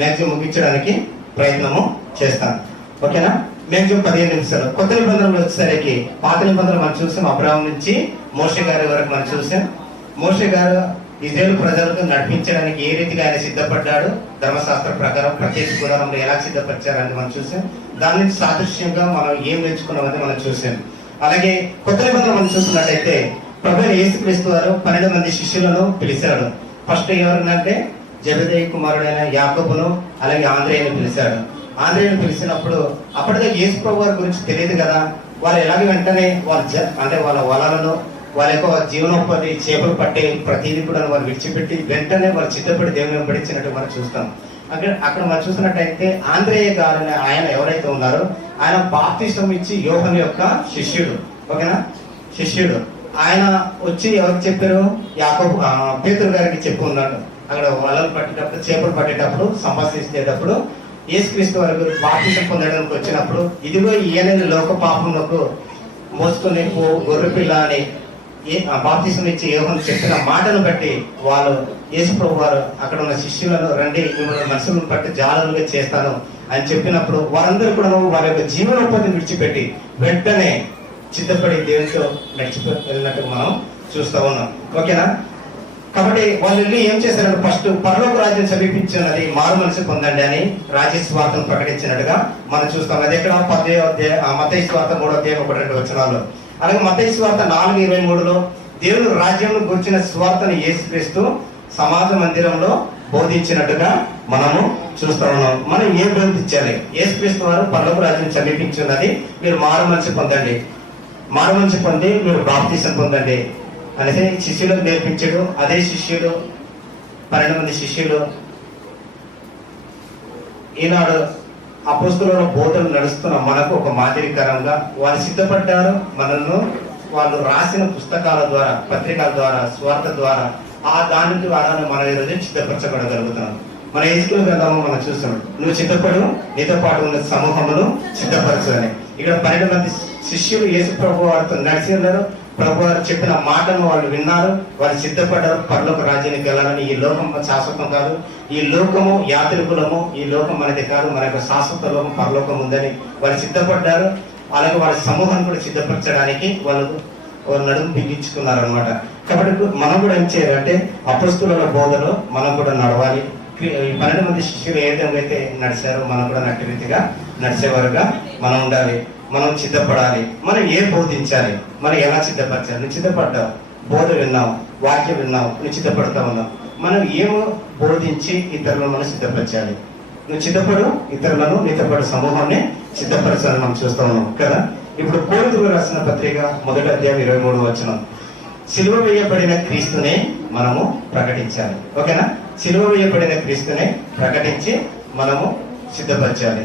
మ్యాక్సిమం ముగించడానికి ప్రయత్నము చేస్తాను. ఓకేనా? మ్యాక్సిమం 15 నిమిషాలు. కొత్త నిబంధనలు వచ్చేసరికి పాత నిబంధనలు మనం చూసాం. అబ్రాహం నుంచి మోషే గారి వరకు మనం చూసాం. మోషే గారు ఇజ్రాయేల్ ప్రజలకు నడిపించడానికి ఏ రీతిగా ఆయన సిద్ధపడ్డాడు, ధర్మశాస్త్ర ప్రకారం ప్రత్యేక గుడారంలో ఎలా సిద్ధపరిచారని మనం చూసాం. దాని నుంచి సాదృశ్యంగా మనం ఏం నేర్చుకున్నామని మనం చూసాం. అలాగే కొత్త నిబంధనలు మనం చూసినట్టయితే ప్రభువైన యేసుక్రీస్తు వారు 12 మంది శిష్యులను పిలిచాడు. ఫస్ట్ ఎవరినంటే జెబెదయి కుమారుడైన యాకోబును అలాగే ఆంద్రేయను పిలిచాడు. ఆంద్రేయను పిలిచినప్పుడు అప్పటిదాకా యేసు ప్రభు వారి గురించి తెలియదు కదా. వాళ్ళు ఎలాగ వెంటనే అంటే వాళ్ళ వలలను, వాళ్ళ యొక్క జీవనోపాధి, చేపలు పట్టే ప్రతిదీ కూడా వాళ్ళు విడిచిపెట్టి వెంటనే వాళ్ళు చిత్తపడి దేవుని వెంబడించినట్టు మనం చూస్తాం. అక్కడ మనం చూసినట్టయితే ఆంద్రేయ గారు ఆయన ఎవరైతే ఉన్నారో ఆయన బాప్తిసం ఇచ్చి యోహాను యొక్క శిష్యుడు. ఓకేనా? శిష్యుడు. ఆయన వచ్చి ఎవరికి చెప్పారు? యాకోబు, పేతురు గారికి చెప్పి ఉన్నాడు. అక్కడ వలలు పట్టేటప్పుడు, చేపలు పట్టేటప్పుడు, సంభాషించేటప్పుడు యేసుక్రీస్తు వారికి బాప్తిసం పొందడానికి వచ్చినప్పుడు, ఇదిగో ఈయన లోక పాపములకు మోసుకునే గొర్రె పిల్ల అని బాప్తిసం ఇచ్చి యోహాను చెప్పిన మాటను బట్టి వాళ్ళు యేసు ప్రభు వారు అక్కడ ఉన్న శిష్యులను, రండి మిమ్మల్ని మనుషులను బట్టి జాలరుగా చేస్తాను అని చెప్పినప్పుడు వారందరూ కూడా వారి యొక్క జీవనోపాధిని విడిచిపెట్టి వెంటనే సిద్ధపడి దేవునితో వెళ్ళినట్టు మనం చూస్తూ ఉన్నాం. ఓకేనా? కాబట్టి వాళ్ళు వెళ్ళి ఏం చేశారంటే ఫస్ట్ పరలోక రాజ్యం సమీపించినది, మారు మనసు పొందండి అని రాజ్య స్వార్థను ప్రకటించినట్టుగా మనం చూస్తాం. అది ఎక్కడ? మత్తయి స్వార్థ 3:1-2 వచనాల్లో. అలాగే మత్తయి స్వార్థ 4:23లో దేవుని రాజ్యం గురించిన స్వార్థను యేసుక్రీస్తు సమాజ మందిరంలో బోధించినట్టుగా మనము చూస్తూ ఉన్నాం. మనం ఏం బోధించాలి? యేసుక్రీస్తు వారు పరలోక రాజ్యం సమీపించున్నది, మీరు మారు మనసు పొందండి, మారు మనసు పొంది మీరు బాప్తిసం పొందండి అనేసి శిష్యులకు నేర్పించాడు. అదే శిష్యుడు 12 మంది శిష్యులు ఈనాడు అపోస్తలుల బోధలు నడుస్తున్న మనకు ఒక మాదిరికరంగా వాళ్ళు సిద్ధపడ్డారు. మనల్ని వాళ్ళు రాసిన పుస్తకాల ద్వారా, పత్రికల ద్వారా, స్వార్థ ద్వారా దాని ద్వారా మనం ఈరోజు సిద్ధపరచబడగలుగుతున్నాం. మన ఎజుకేషన్ గ్రంథము మనం చూస్తున్నాం. నువ్వు సిద్ధపడు, నీతో పాటు ఉన్న సమూహమును సిద్ధపరచు అని. ఇక్కడ 12 మంది శిష్యులు యేసు ప్రభు వారితో నడిచి ఉన్నారు. ప్రభు వారు చెప్పిన మాటను వాళ్ళు విన్నారు, వాళ్ళు సిద్ధపడ్డారు. పరలోక రాజ్యానికి వెళ్ళాలని. ఈ లోకం శాశ్వతం కాదు, ఈ లోకము యాత్రికులము, ఈ లోకం మనది కాదు, మన యొక్క శాశ్వత లోకం పరలోకం ఉందని వాళ్ళు సిద్ధపడ్డారు. అలాగే వాళ్ళ సమూహాన్ని కూడా సిద్ధపరచడానికి వాళ్ళు నడుము బిగించుకున్నారు అనమాట. కాబట్టి మనం కూడా ఏం చేయాలంటే అపొస్తలుల బోధలో మనం కూడా నడవాలి. 12 మంది శిష్యులు ఏ విధంగా అయితే నడిచారో మనం కూడా నట్టి రీతిగా నడిచేవారుగా మనం ఉండాలి. మనం సిద్ధపడాలి. మనం ఏం బోధించాలి, మనం ఎలా సిద్ధపరచాలి? నువ్వు సిద్ధపడ్డావు, బోధ విన్నావు, వాక్యం విన్నావు, నువ్వు సిద్ధపడతా ఉన్నావు. మనం ఏమో బోధించి ఇతరులను మనం సిద్ధపరచాలి. నువ్వు సిద్ధపడు, ఇతరులను, నీతో పాటు సమూహాన్ని సిద్ధపరచాలని మనం చూస్తూ ఉన్నాం కదా. ఇప్పుడు కొరింథీయులకు రాసిన పత్రిక 1:23 సిలువ వేయబడిన క్రీస్తునే మనము ప్రకటించాలి. ఓకేనా? సిలువ వేయబడిన క్రీస్తునే ప్రకటించి మనము సిద్ధపరచాలి.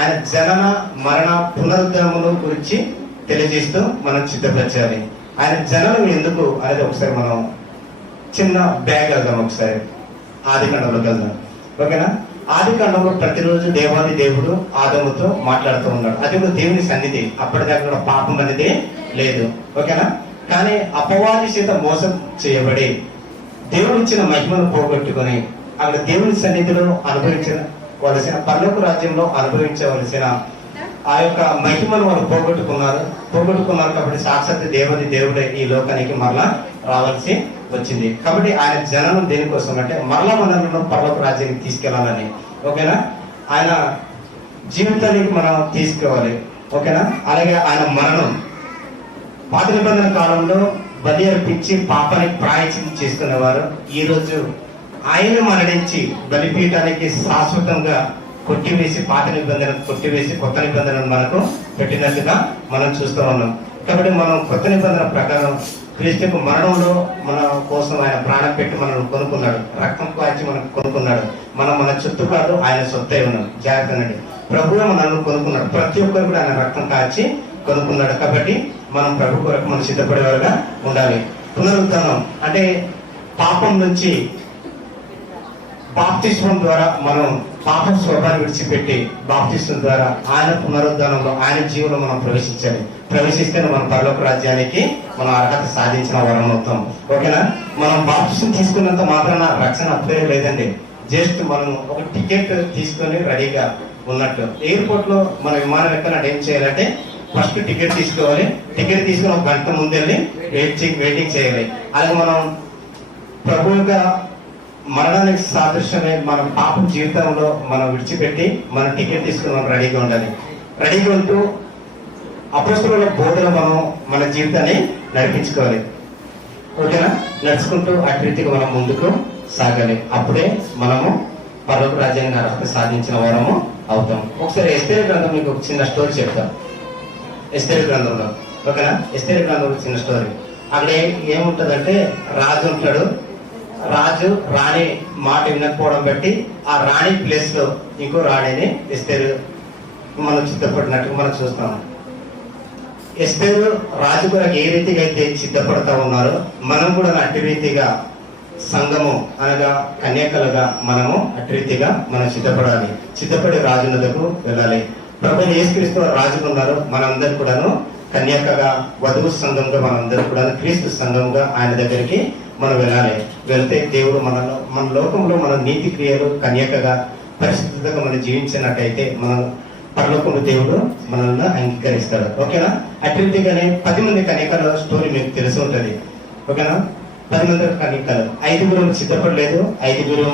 ఆయన జనన, మరణ, పునరుద్ధరణల గురించి తెలియజేస్తూ మనం సిద్ధపరచాలి. ఆయన జననం ఎందుకు అనేది ఒకసారి మనం చిన్న బ్యాగ్ వెళ్దాం. ఒకసారి ఆదికాండంలోకి వెళ్దాం. ఓకేనా? ఆదికాండంలో ప్రతిరోజు దేవాది దేవుడు ఆదముతో మాట్లాడుతూ ఉన్నాడు. అది కూడా దేవుని సన్నిధి. అప్పటిదాకా కూడా పాపం అనేది లేదు. ఓకేనా? కానీ అపవాది చేత మోసం చేయబడి దేవుడు ఇచ్చిన మహిమను పోగొట్టుకొని అక్కడ దేవుని సన్నిధిలో అనుభవించవలసిన, పరలోక రాజ్యంలో అనుభవించవలసిన ఆ యొక్క మహిమను వారు పోగొట్టుకున్నారు. కాబట్టి సాక్షాత్ దేవుడే ఈ లోకానికి మరలా రావాల్సి వచ్చింది. కాబట్టి ఆయన జననం దేనికోసం అంటే మరలా మనల్ని పరలోక రాజ్యానికి తీసుకెళ్లాలని. ఓకేనా? ఆయన జీవితానికి మనం తీసుకోవాలి. ఓకేనా? అలాగే ఆయన మరణం, పాత నిబంధన కాలంలో బలి అర్పించి పాపానికి ప్రాయశ్చిత్తం చేసుకునేవారు. ఈ రోజు ఆయన మరణించి బలిపీఠానికి శాశ్వతంగా కొట్టివేసి పాత నిబంధన కొట్టివేసి కొత్త నిబంధనను మనకు పెట్టినట్టుగా మనం చూస్తూ ఉన్నాం. కాబట్టి మనం కొత్త నిబంధన ప్రకారం క్రీస్తు మరణంలో మన కోసం ఆయన ప్రాణం పెట్టి మనల్ని కొనుక్కున్నాడు, రక్తం కాచి మనకు కొనుక్కున్నాడు. మన చుట్టూ కాదు, ఆయన సొత్తై ఉన్నాం. జాగ్రత్తనండి, ప్రభువు మనల్ని కొనుక్కున్నాడు. ప్రతి ఒక్కరు కూడా ఆయన రక్తం కాచి కొనుక్కున్నాడు. కాబట్టి మనం ప్రభు కొరకు మనం సిద్ధపడేవారుగా ఉండాలి. పునరుద్ధరణం అంటే పాపం నుంచి బాప్తిస్మం ద్వారా మనం పాపం స్వభావాన్ని విడిచిపెట్టి బాప్తిస్మం ద్వారా ఆయన పునరుద్ధరణంలో ఆయన జీవనంలో మనం ప్రవేశించాలి. ప్రవేశిస్తే మనం పరలోక రాజ్యానికి మనం అర్హత సాధించిన వరం అవుతాం. ఓకేనా? మనం బాప్తిస్మం తీసుకున్నంత మాత్రాన రక్షణ అప్పుడే లేదండి. జస్ట్ మనం ఒక టికెట్ తీసుకొని రెడీగా ఉన్నట్టు. ఎయిర్పోర్ట్ లో మన విమానం ఎక్కాలంటే ఏం చేయాలంటే ఫస్ట్ టికెట్ తీసుకోవాలి. టికెట్ తీసుకుని 1 గంట ముందెళ్ళి వెయిటింగ్ చేయాలి. అలాగే మనం ప్రభువుగా మరణానికి సాదృశ్యమే మన పాప జీవితంలో మనం విడిచిపెట్టి మన టికెట్ తీసుకుని మనం రెడీగా ఉండాలి. రెడీగా ఉంటూ అపొస్తలుల బోధన మనం మన జీవితాన్ని నడిపించుకోవాలి. ఓకేనా? నడుచుకుంటూ అటు రీతిగా మనం ముందుకు సాగాలి. అప్పుడే మనము పరలోక రాజ్యాన్ని అర్హత సాధించిన వారము అవుతాం. ఒకసారి ఎస్తేరు గ్రంథం మీకు ఒక చిన్న స్టోరీ చెప్తాను. ఎస్తేరు గ్రంథంలో, ఓకేనా? ఎస్తేరు గ్రంథంలో చిన్న స్టోరీ. అక్కడ ఏముంటదంటే రాజు ఉంటాడు. రాజు రాణి మాట వినకపోవడం బట్టి ఆ రాణి ప్లేస్ లో ఇంకో రాణిని ఎస్తేరు మనం సిద్ధపడినట్టు మనం చూస్తాము. ఎస్తేరు రాజు కొరకు ఏ రీతిగా అయితే సిద్ధపడతా ఉన్నారో మనం కూడా అట్టి రీతిగా సంఘము అనగా కన్యకలుగా మనము అట్టి రీతిగా మనం సిద్ధపడాలి. సిద్ధపడి రాజునకు వెళ్ళాలి. ప్రభు యేసుక్రీస్తు రాజుగా ఉన్నారు. మనందరూ కూడాను కన్యకగా వధువు సంఘంగా మనందరూ కూడా క్రీస్తు సంఘంగా ఆయన దగ్గరికి మనం వెళ్ళాలి. వెళ్తే దేవుడు మన లోకంలో మన నీతి క్రియలు కన్యకగా పరిశుద్ధంగా మనం జీవించినట్టయితే మనం పరలోకంలో దేవుడు మనల్ని అంగీకరిస్తాడు. ఓకేనా? అట్టిగానే 10 మంది కన్యకల స్టోరీ మీకు తెలిసి ఉంటుంది. ఓకేనా? 10 మంది కన్యకలు 5గురు సిద్ధపడలేదు, 5గురు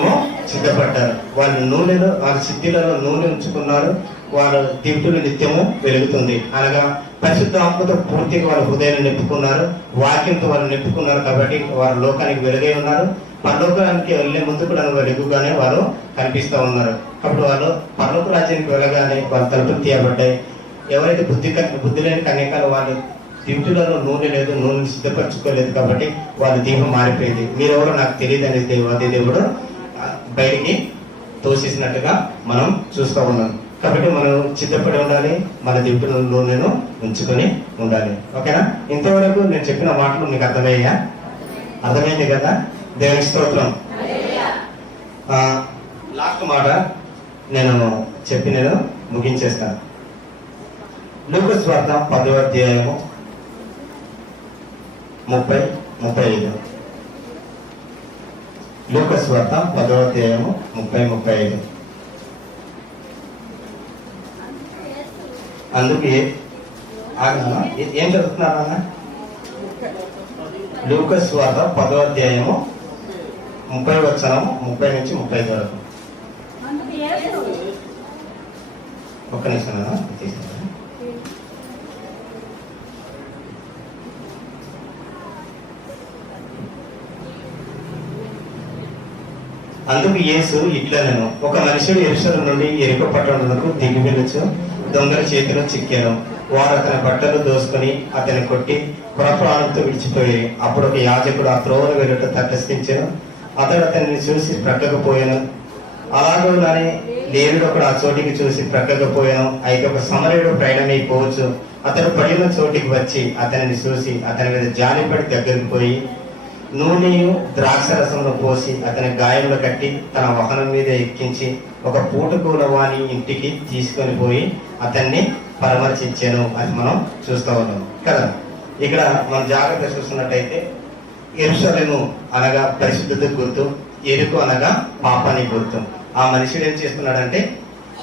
సిద్ధపడ్డారు. వాళ్ళు నూనెలో వాళ్ళ సిద్ధిలలో నూనె ఉంచుకున్నారు. వాళ్ళ దివ్యులు నిత్యము వెలుగుతుంది అనగా పరిశుద్ధ ఆత్మతో పూర్తిగా వాళ్ళ హృదయాన్ని నింపుకున్నారు. వాక్యంతో వాళ్ళు నింపుకున్నారు. కాబట్టి వారు లోకానికి వెలుగై ఉన్నారు. పరలోకానికి వెళ్లే ముందు కూడా వెలుగుగానే వారు కనిపిస్తూ ఉన్నారు. కాబట్టి వాళ్ళు పరలోక రాజ్యానికి వెళ్ళగానే వాళ్ళ తలుపులు తీయబడ్డాయి. ఎవరైతే బుద్ధి లేని కన్యకాలు వాళ్ళు దివ్యులలో నూనె లేదు, నూనె సిద్ధపరచుకోలేదు. కాబట్టి వాళ్ళ దీపం మారిపోయింది. మీరెవరో నాకు తెలియదు అనేది దేవుడు బయటికి తోసేసినట్టుగా మనం చూస్తూ ఉన్నాం. కాబట్టి మనం సిద్ధపడి ఉండాలి. మన దివ్యుల నూనెను ఉంచుకొని ఉండాలి. ఓకేనా? ఇంతవరకు నేను చెప్పిన మాటలు మీకు అర్థమైంది కదా? దేవుని స్తోత్రం. లాస్ట్ మాట నేను ముగించేస్తాను. లూకా సువార్త 10వ అధ్యాయము 30-35. లూకా సువార్త 10వ అధ్యాయము 30-35. అందుకే ఏం చదువుతున్నారన్న? లూకా సువార్త 10వ అధ్యాయము 30 వచనము 30 నుంచి 35 వరకు. ఒక్క నిమిషం తీసుకున్నాను. అందుకు యేసు ఇట్లనెను, ఒక మనుషుడు యెరూషలేము నుండి యెరికో పట్టణమునకు దిగి వెళ్ళుచు దొంగల చేతిలో చిక్కాను. వారు అతని బట్టలు దోసుకొని అతని కొట్టి ప్రాణంతో విడిచిపోయి. అప్పుడు ఒక యాజకుడు ఆ త్రోవను వెళ్ళుట తటస్థించాను. అతడు అతనిని చూసి ప్రక్కకు పోయాను. అలాగోనని లేవిడు ఒకడు ఆ చోటికి చూసి ప్రక్కకు పోయాను. అయితే ఒక సమరయుడు ప్రయాణమైపోవచ్చు. అతడు పడిన చోటికి వచ్చి అతనిని చూసి అతని మీద జాలిపడి దగ్గరికి పోయి నూనెయు ద్రాక్ష రసమును పోసి అతని గాయంలో కట్టి తన వాహనం మీద ఎక్కించి ఒక పూటకూల వాని ఇంటికి తీసుకొని పోయి అతన్ని పరామర్శించాను అని మనం చూస్తూ ఉన్నాం కదా. ఇక్కడ మనం జాగ్రత్త చూస్తున్నట్టయితే యెరూషలేము అనగా పరిశుద్ధత గుర్తు, యెరికో అనగా పాపానికి గుర్తు. ఆ మనుషుడు ఏం చేస్తున్నాడంటే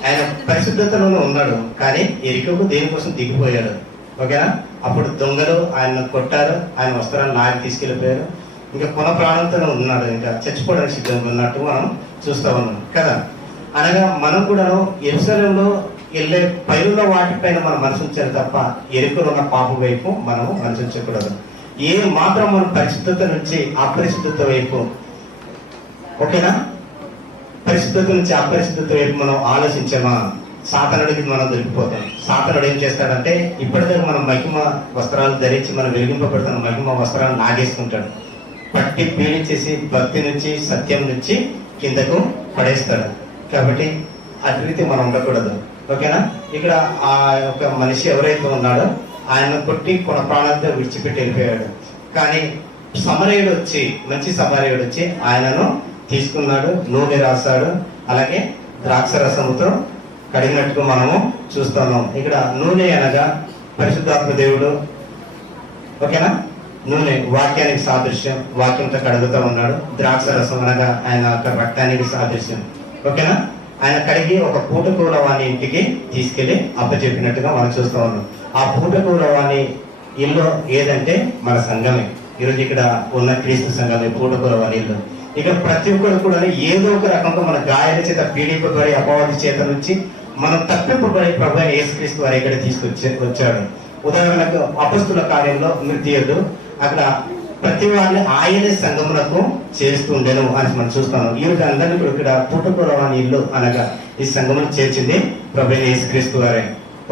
ఆయన పరిశుద్ధతలోనే ఉన్నాడు, కానీ యెరికోకు దేనికోసం దిగిపోయాడు. ఓకేనా? అప్పుడు దొంగలు ఆయన కొట్టారు, ఆయన వస్త్రాన్ని లాగి తీసుకెళ్లిపోయారు. ఇంకా కొన ప్రాణంతోనే ఉన్నాడు, ఇంకా చచ్చిపోవడానికి సిద్ధంగా ఉన్నట్టు మనం చూస్తూ ఉన్నాం కదా. అనగా మనం కూడా యెరూషలేములో వెళ్ళే పైరున్న వాటిపైన మనం మనసు ఉంచాలి తప్ప యెరికోలో ఉన్న పాపం వైపు మనం మనసు ఉంచకూడదు. ఏ మాత్రం మనం పరిశుద్ధత నుంచి అపరిశుద్ధత వైపు, ఓకేనా, పరిశుద్ధత నుంచి అపరిశుద్ధత వైపు మనం ఆలోచించామా సాతనుడికి మనం దొరికిపోతాం. సాతనుడు ఏం చేస్తాడంటే ఇప్పటిదాకా మనం మహిమ వస్త్రాలు ధరించి మనం వెలిగింపబడుతున్న మహిమ వస్త్రాలను నాగేసుకుంటాడు. పట్టి పీడించేసి భక్తి నుంచి సత్యం నుంచి కిందకు పడేస్తాడు. కాబట్టి అటు రీతి మనం ఉండకూడదు. ఓకేనా? ఇక్కడ ఆ యొక్క మనిషి ఎవరైతే ఉన్నాడో ఆయన కొట్టి కొన ప్రాణాలతో విడిచిపెట్టి వెళ్ళిపోయాడు. కానీ సమరయుడు వచ్చి మంచి సమరయుడు వచ్చి ఆయనను తీసుకున్నాడు, నూనె రాశాడు, అలాగే ద్రాక్ష రసముతో కడిగినట్టుగా మనము చూస్తున్నాం. ఇక్కడ నూనె అనగా పరిశుద్ధాత్మ దేవుడు. ఓకేనా? నూనె వాక్యానికి సాదృశ్యం, వాక్యంతో కడుగుతూ ఉన్నాడు. ద్రాక్ష రసం అనగా ఆయన యొక్క రక్తానికి సాదృశ్యం. ఓకేనా? ఆయన కడిగి ఒక పూటకూర వాణి ఇంటికి తీసుకెళ్లి అప్పచెప్పినట్టుగా మనం చూస్తూ ఉన్నాం. ఆ పూటకూర వాణి ఇల్లు ఏదంటే మన సంఘమే. ఈరోజు ఇక్కడ ఉన్న క్రీస్తు సంఘమే పూటకూర వాణి ఇల్లు. ఇక ప్రతి ఒక్కరు కూడా ఏదో ఒక రకంగా మన గాయాల చేత పీడింపబడి అపవాది చేత నుంచి మనం తప్పింపబడి ప్రభు యేసుక్రీస్తు వారి ఇక్కడ వచ్చాడు. ఉదాహరణకు అపొస్తలుల కార్యంలో మృతియదు అక్కడ ప్రతి వారిని ఆయనే సంఘములకు చేస్తుండెను అని మనం చూస్తాము. ఈ రోజు అందరినీ కూడా ఇక్కడ పుట్టుకూర వాని ఇల్లు అనగా ఈ సంఘమును చేర్చింది ప్రభు యేసుక్రీస్తు వారే.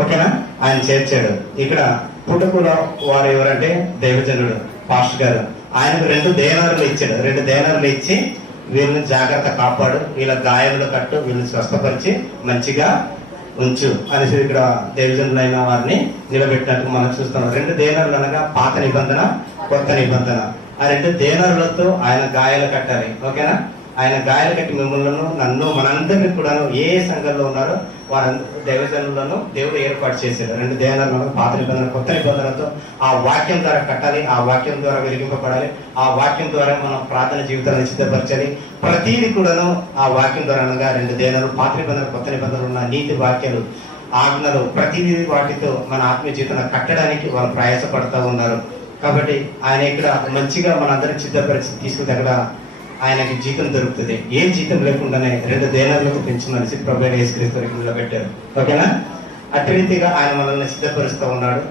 ఓకేనా? ఆయన చేర్చాడు. ఇక్కడ పుట్టుకూర వారు ఎవరంటే దైవజనుడు పాస్టర్ గారు. ఆయనకు 2 దేనారులు ఇచ్చాడు. 2 దేనారులు ఇచ్చి వీళ్ళని జాగ్రత్త కాపాడు, వీళ్ళ గాయాలను కట్టు, వీళ్ళని స్వస్థపరిచి మంచిగా ఉంచు అనేసి ఇక్కడ దైవజనులైన వారిని నిలబెట్టినట్టు మనం చూస్తాం. 2 దేనారులు అనగా పాత నిబంధన, కొత్త నిబంధన. ఆ 2 దేనారులతో ఆయన గాయాలు కట్టాలి. ఓకేనా? ఆయన గాయాలు కట్టి మిమ్మల్ని, నన్ను, మనందరినీ కూడా ఏ సంఘంలో ఉన్నారో వారందరూ దైవజనులను దేవుడు ఏర్పాటు చేశాడు. 2 దేనారులను పాత నిబంధన, కొత్త నిబంధనతో ఆ వాక్యం ద్వారా కట్టాలి, ఆ వాక్యం ద్వారా వెలిగింపబడాలి, ఆ వాక్యం ద్వారా మనం ప్రార్థన జీవితాలను సిద్ధపరచాలి. ప్రతిదీ కూడాను ఆ వాక్యం ద్వారా అనగా 2 దేనాలు పాత నిబంధన, కొత్త నిబంధనలు ఉన్న నీతి వాక్యాలు, ఆజ్ఞలు, ప్రతిదీ వాటితో మన ఆత్మీయ జీవితాన్ని కట్టడానికి వాళ్ళు ప్రయాసపడతా ఉన్నారు. కాబట్టి ఆయన ఇక్కడ మంచిగా మనందరికి సిద్ధపరిచి తీసుకుని అక్కడ ఆయనకి జీతం దొరుకుతుంది. ఏ జీతం లేకుండానే 2 దేనాలకు పెంచమని ప్రభు యేసుక్రీస్తు నిలబెట్టారు. ఓకేనా? అట్టి రీతిగా ఆయన మనల్ని సిద్ధపరుస్తూ ఉన్నాడు.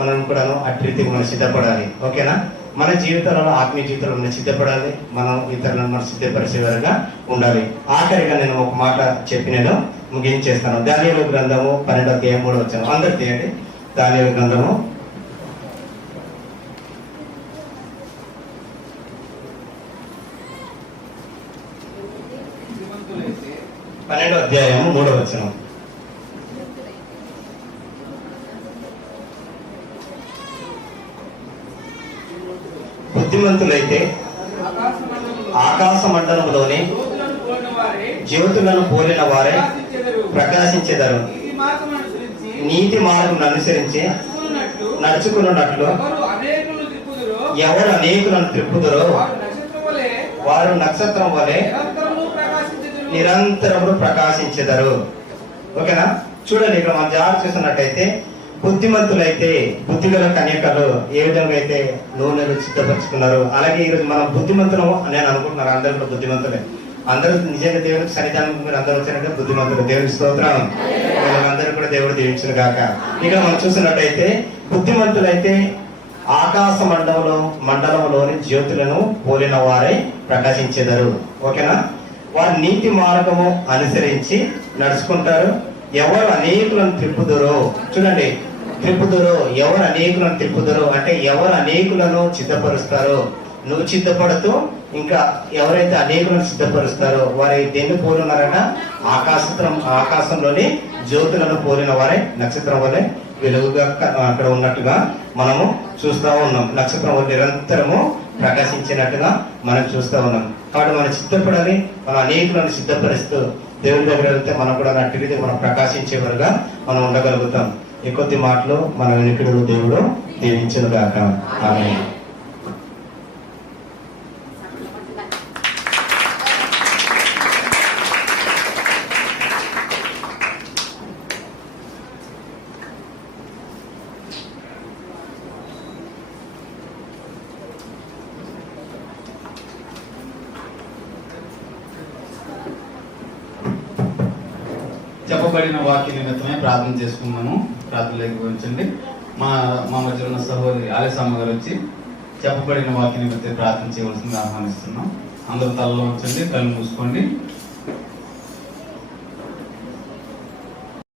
మనం కూడా అట్టి రీతిగా మనం సిద్ధపడాలి. ఓకేనా? మన జీవితాలలో ఆత్మీయ జీవితంలో మనం సిద్ధపడాలి. మనం ఇతరులను మనం సిద్ధపరిచేవారుగా ఉండాలి. ఆఖరిగా నేను ఒక మాట చెప్పి నేను ముగించేస్తాను. దానియేలు గ్రంథము 12వ అధ్యాయం 3వ వచనం. అందరు తీయండి. దానియేలు గ్రంథము 12వ అధ్యాయం 3వ వచనం. బుద్ధిమంతులైతే ఆకాశ మండలంలోని జ్యోతులను పోలిన వారే ప్రకాశించెదరు. నీతి మార్గం అనుసరించి నడుచుకున్నట్లు ఎవరు అనేకులను త్రిప్పుదురో వారు నక్షత్రం వలె నిరంతరము ప్రకాశించెదరు. ఓకేనా? చూడండి, ఇక్కడ మనం జాగ్రత్త చూస్తున్నట్టయితే బుద్ధిమంతులైతే బుద్ధిగల కన్యకలు ఏ విధంగా అయితే నూనెలు సిద్ధపరుచుకున్నారు, అలాగే ఈరోజు మనం బుద్ధిమంతులు నేను అనుకుంటున్నారు. అందరూ కూడా బుద్ధిమంతులే. అందరూ నిజంగా దేవుడికి సన్నిధానం మీరు అందరూ వచ్చినట్టే బుద్ధిమంతులు. దేవుడి స్తోత్రం. అందరూ కూడా దేవుడు దీవించును గాక. ఇక మనం చూసినట్టయితే బుద్ధిమంతులైతే ఆకాశ మండలంలోని జ్యోతులను పోలిన వారై ప్రకాశించెదరు. ఓకేనా? వారి నీతి మార్గము అనుసరించి నడుచుకుంటారు. ఎవరు అనేకులను త్రిప్పుదురో, చూడండి, త్రిప్పుదురో, ఎవరు అనేకులను త్రిప్పుదురో అంటే ఎవరు అనేకులను సిద్ధపరుస్తారో, నువ్వు సిద్ధపడుతూ ఇంకా ఎవరైతే అనేకులను సిద్ధపరుస్తారో వారి దేన్ని పోలున్నారట? ఆకాశంలోని జ్యోతులను పోలిన వారే నక్షత్రం వల్లే వెలుగుగా అక్కడ ఉన్నట్టుగా మనము చూస్తూ ఉన్నాం. నక్షత్రం వల్ల నిరంతరము ప్రకాశించినట్టుగా మనం చూస్తూ ఉన్నాం. కాబట్టి మనం సిద్ధపడాలి. మనం అనేకులను సిద్ధపరుస్తూ దేవుడి దగ్గర వెళ్తే మనం కూడా అట్టి మనం ప్రకాశించేవారుగా మనం ఉండగలుగుతాం. ఈ కొద్ది మాటలు మన వెనుకడు దేవుడు దీవించును గాక. ఆమేన్. చెప్పబడిన వాక్య నిమిత్తమే ప్రార్థన చేసుకున్నాము. ప్రార్థనలోకి ఉంచండి. మా మధ్య ఉన్న సహోదరి ఆలయసమ్మ గారు వచ్చి చెప్పబడిన వాక్య నిమిత్తం ప్రార్థన చేయవలసింది ఆహ్వానిస్తున్నాం. అందరూ తలలో ఉంచండి, కళ్ళు మూసుకోండి.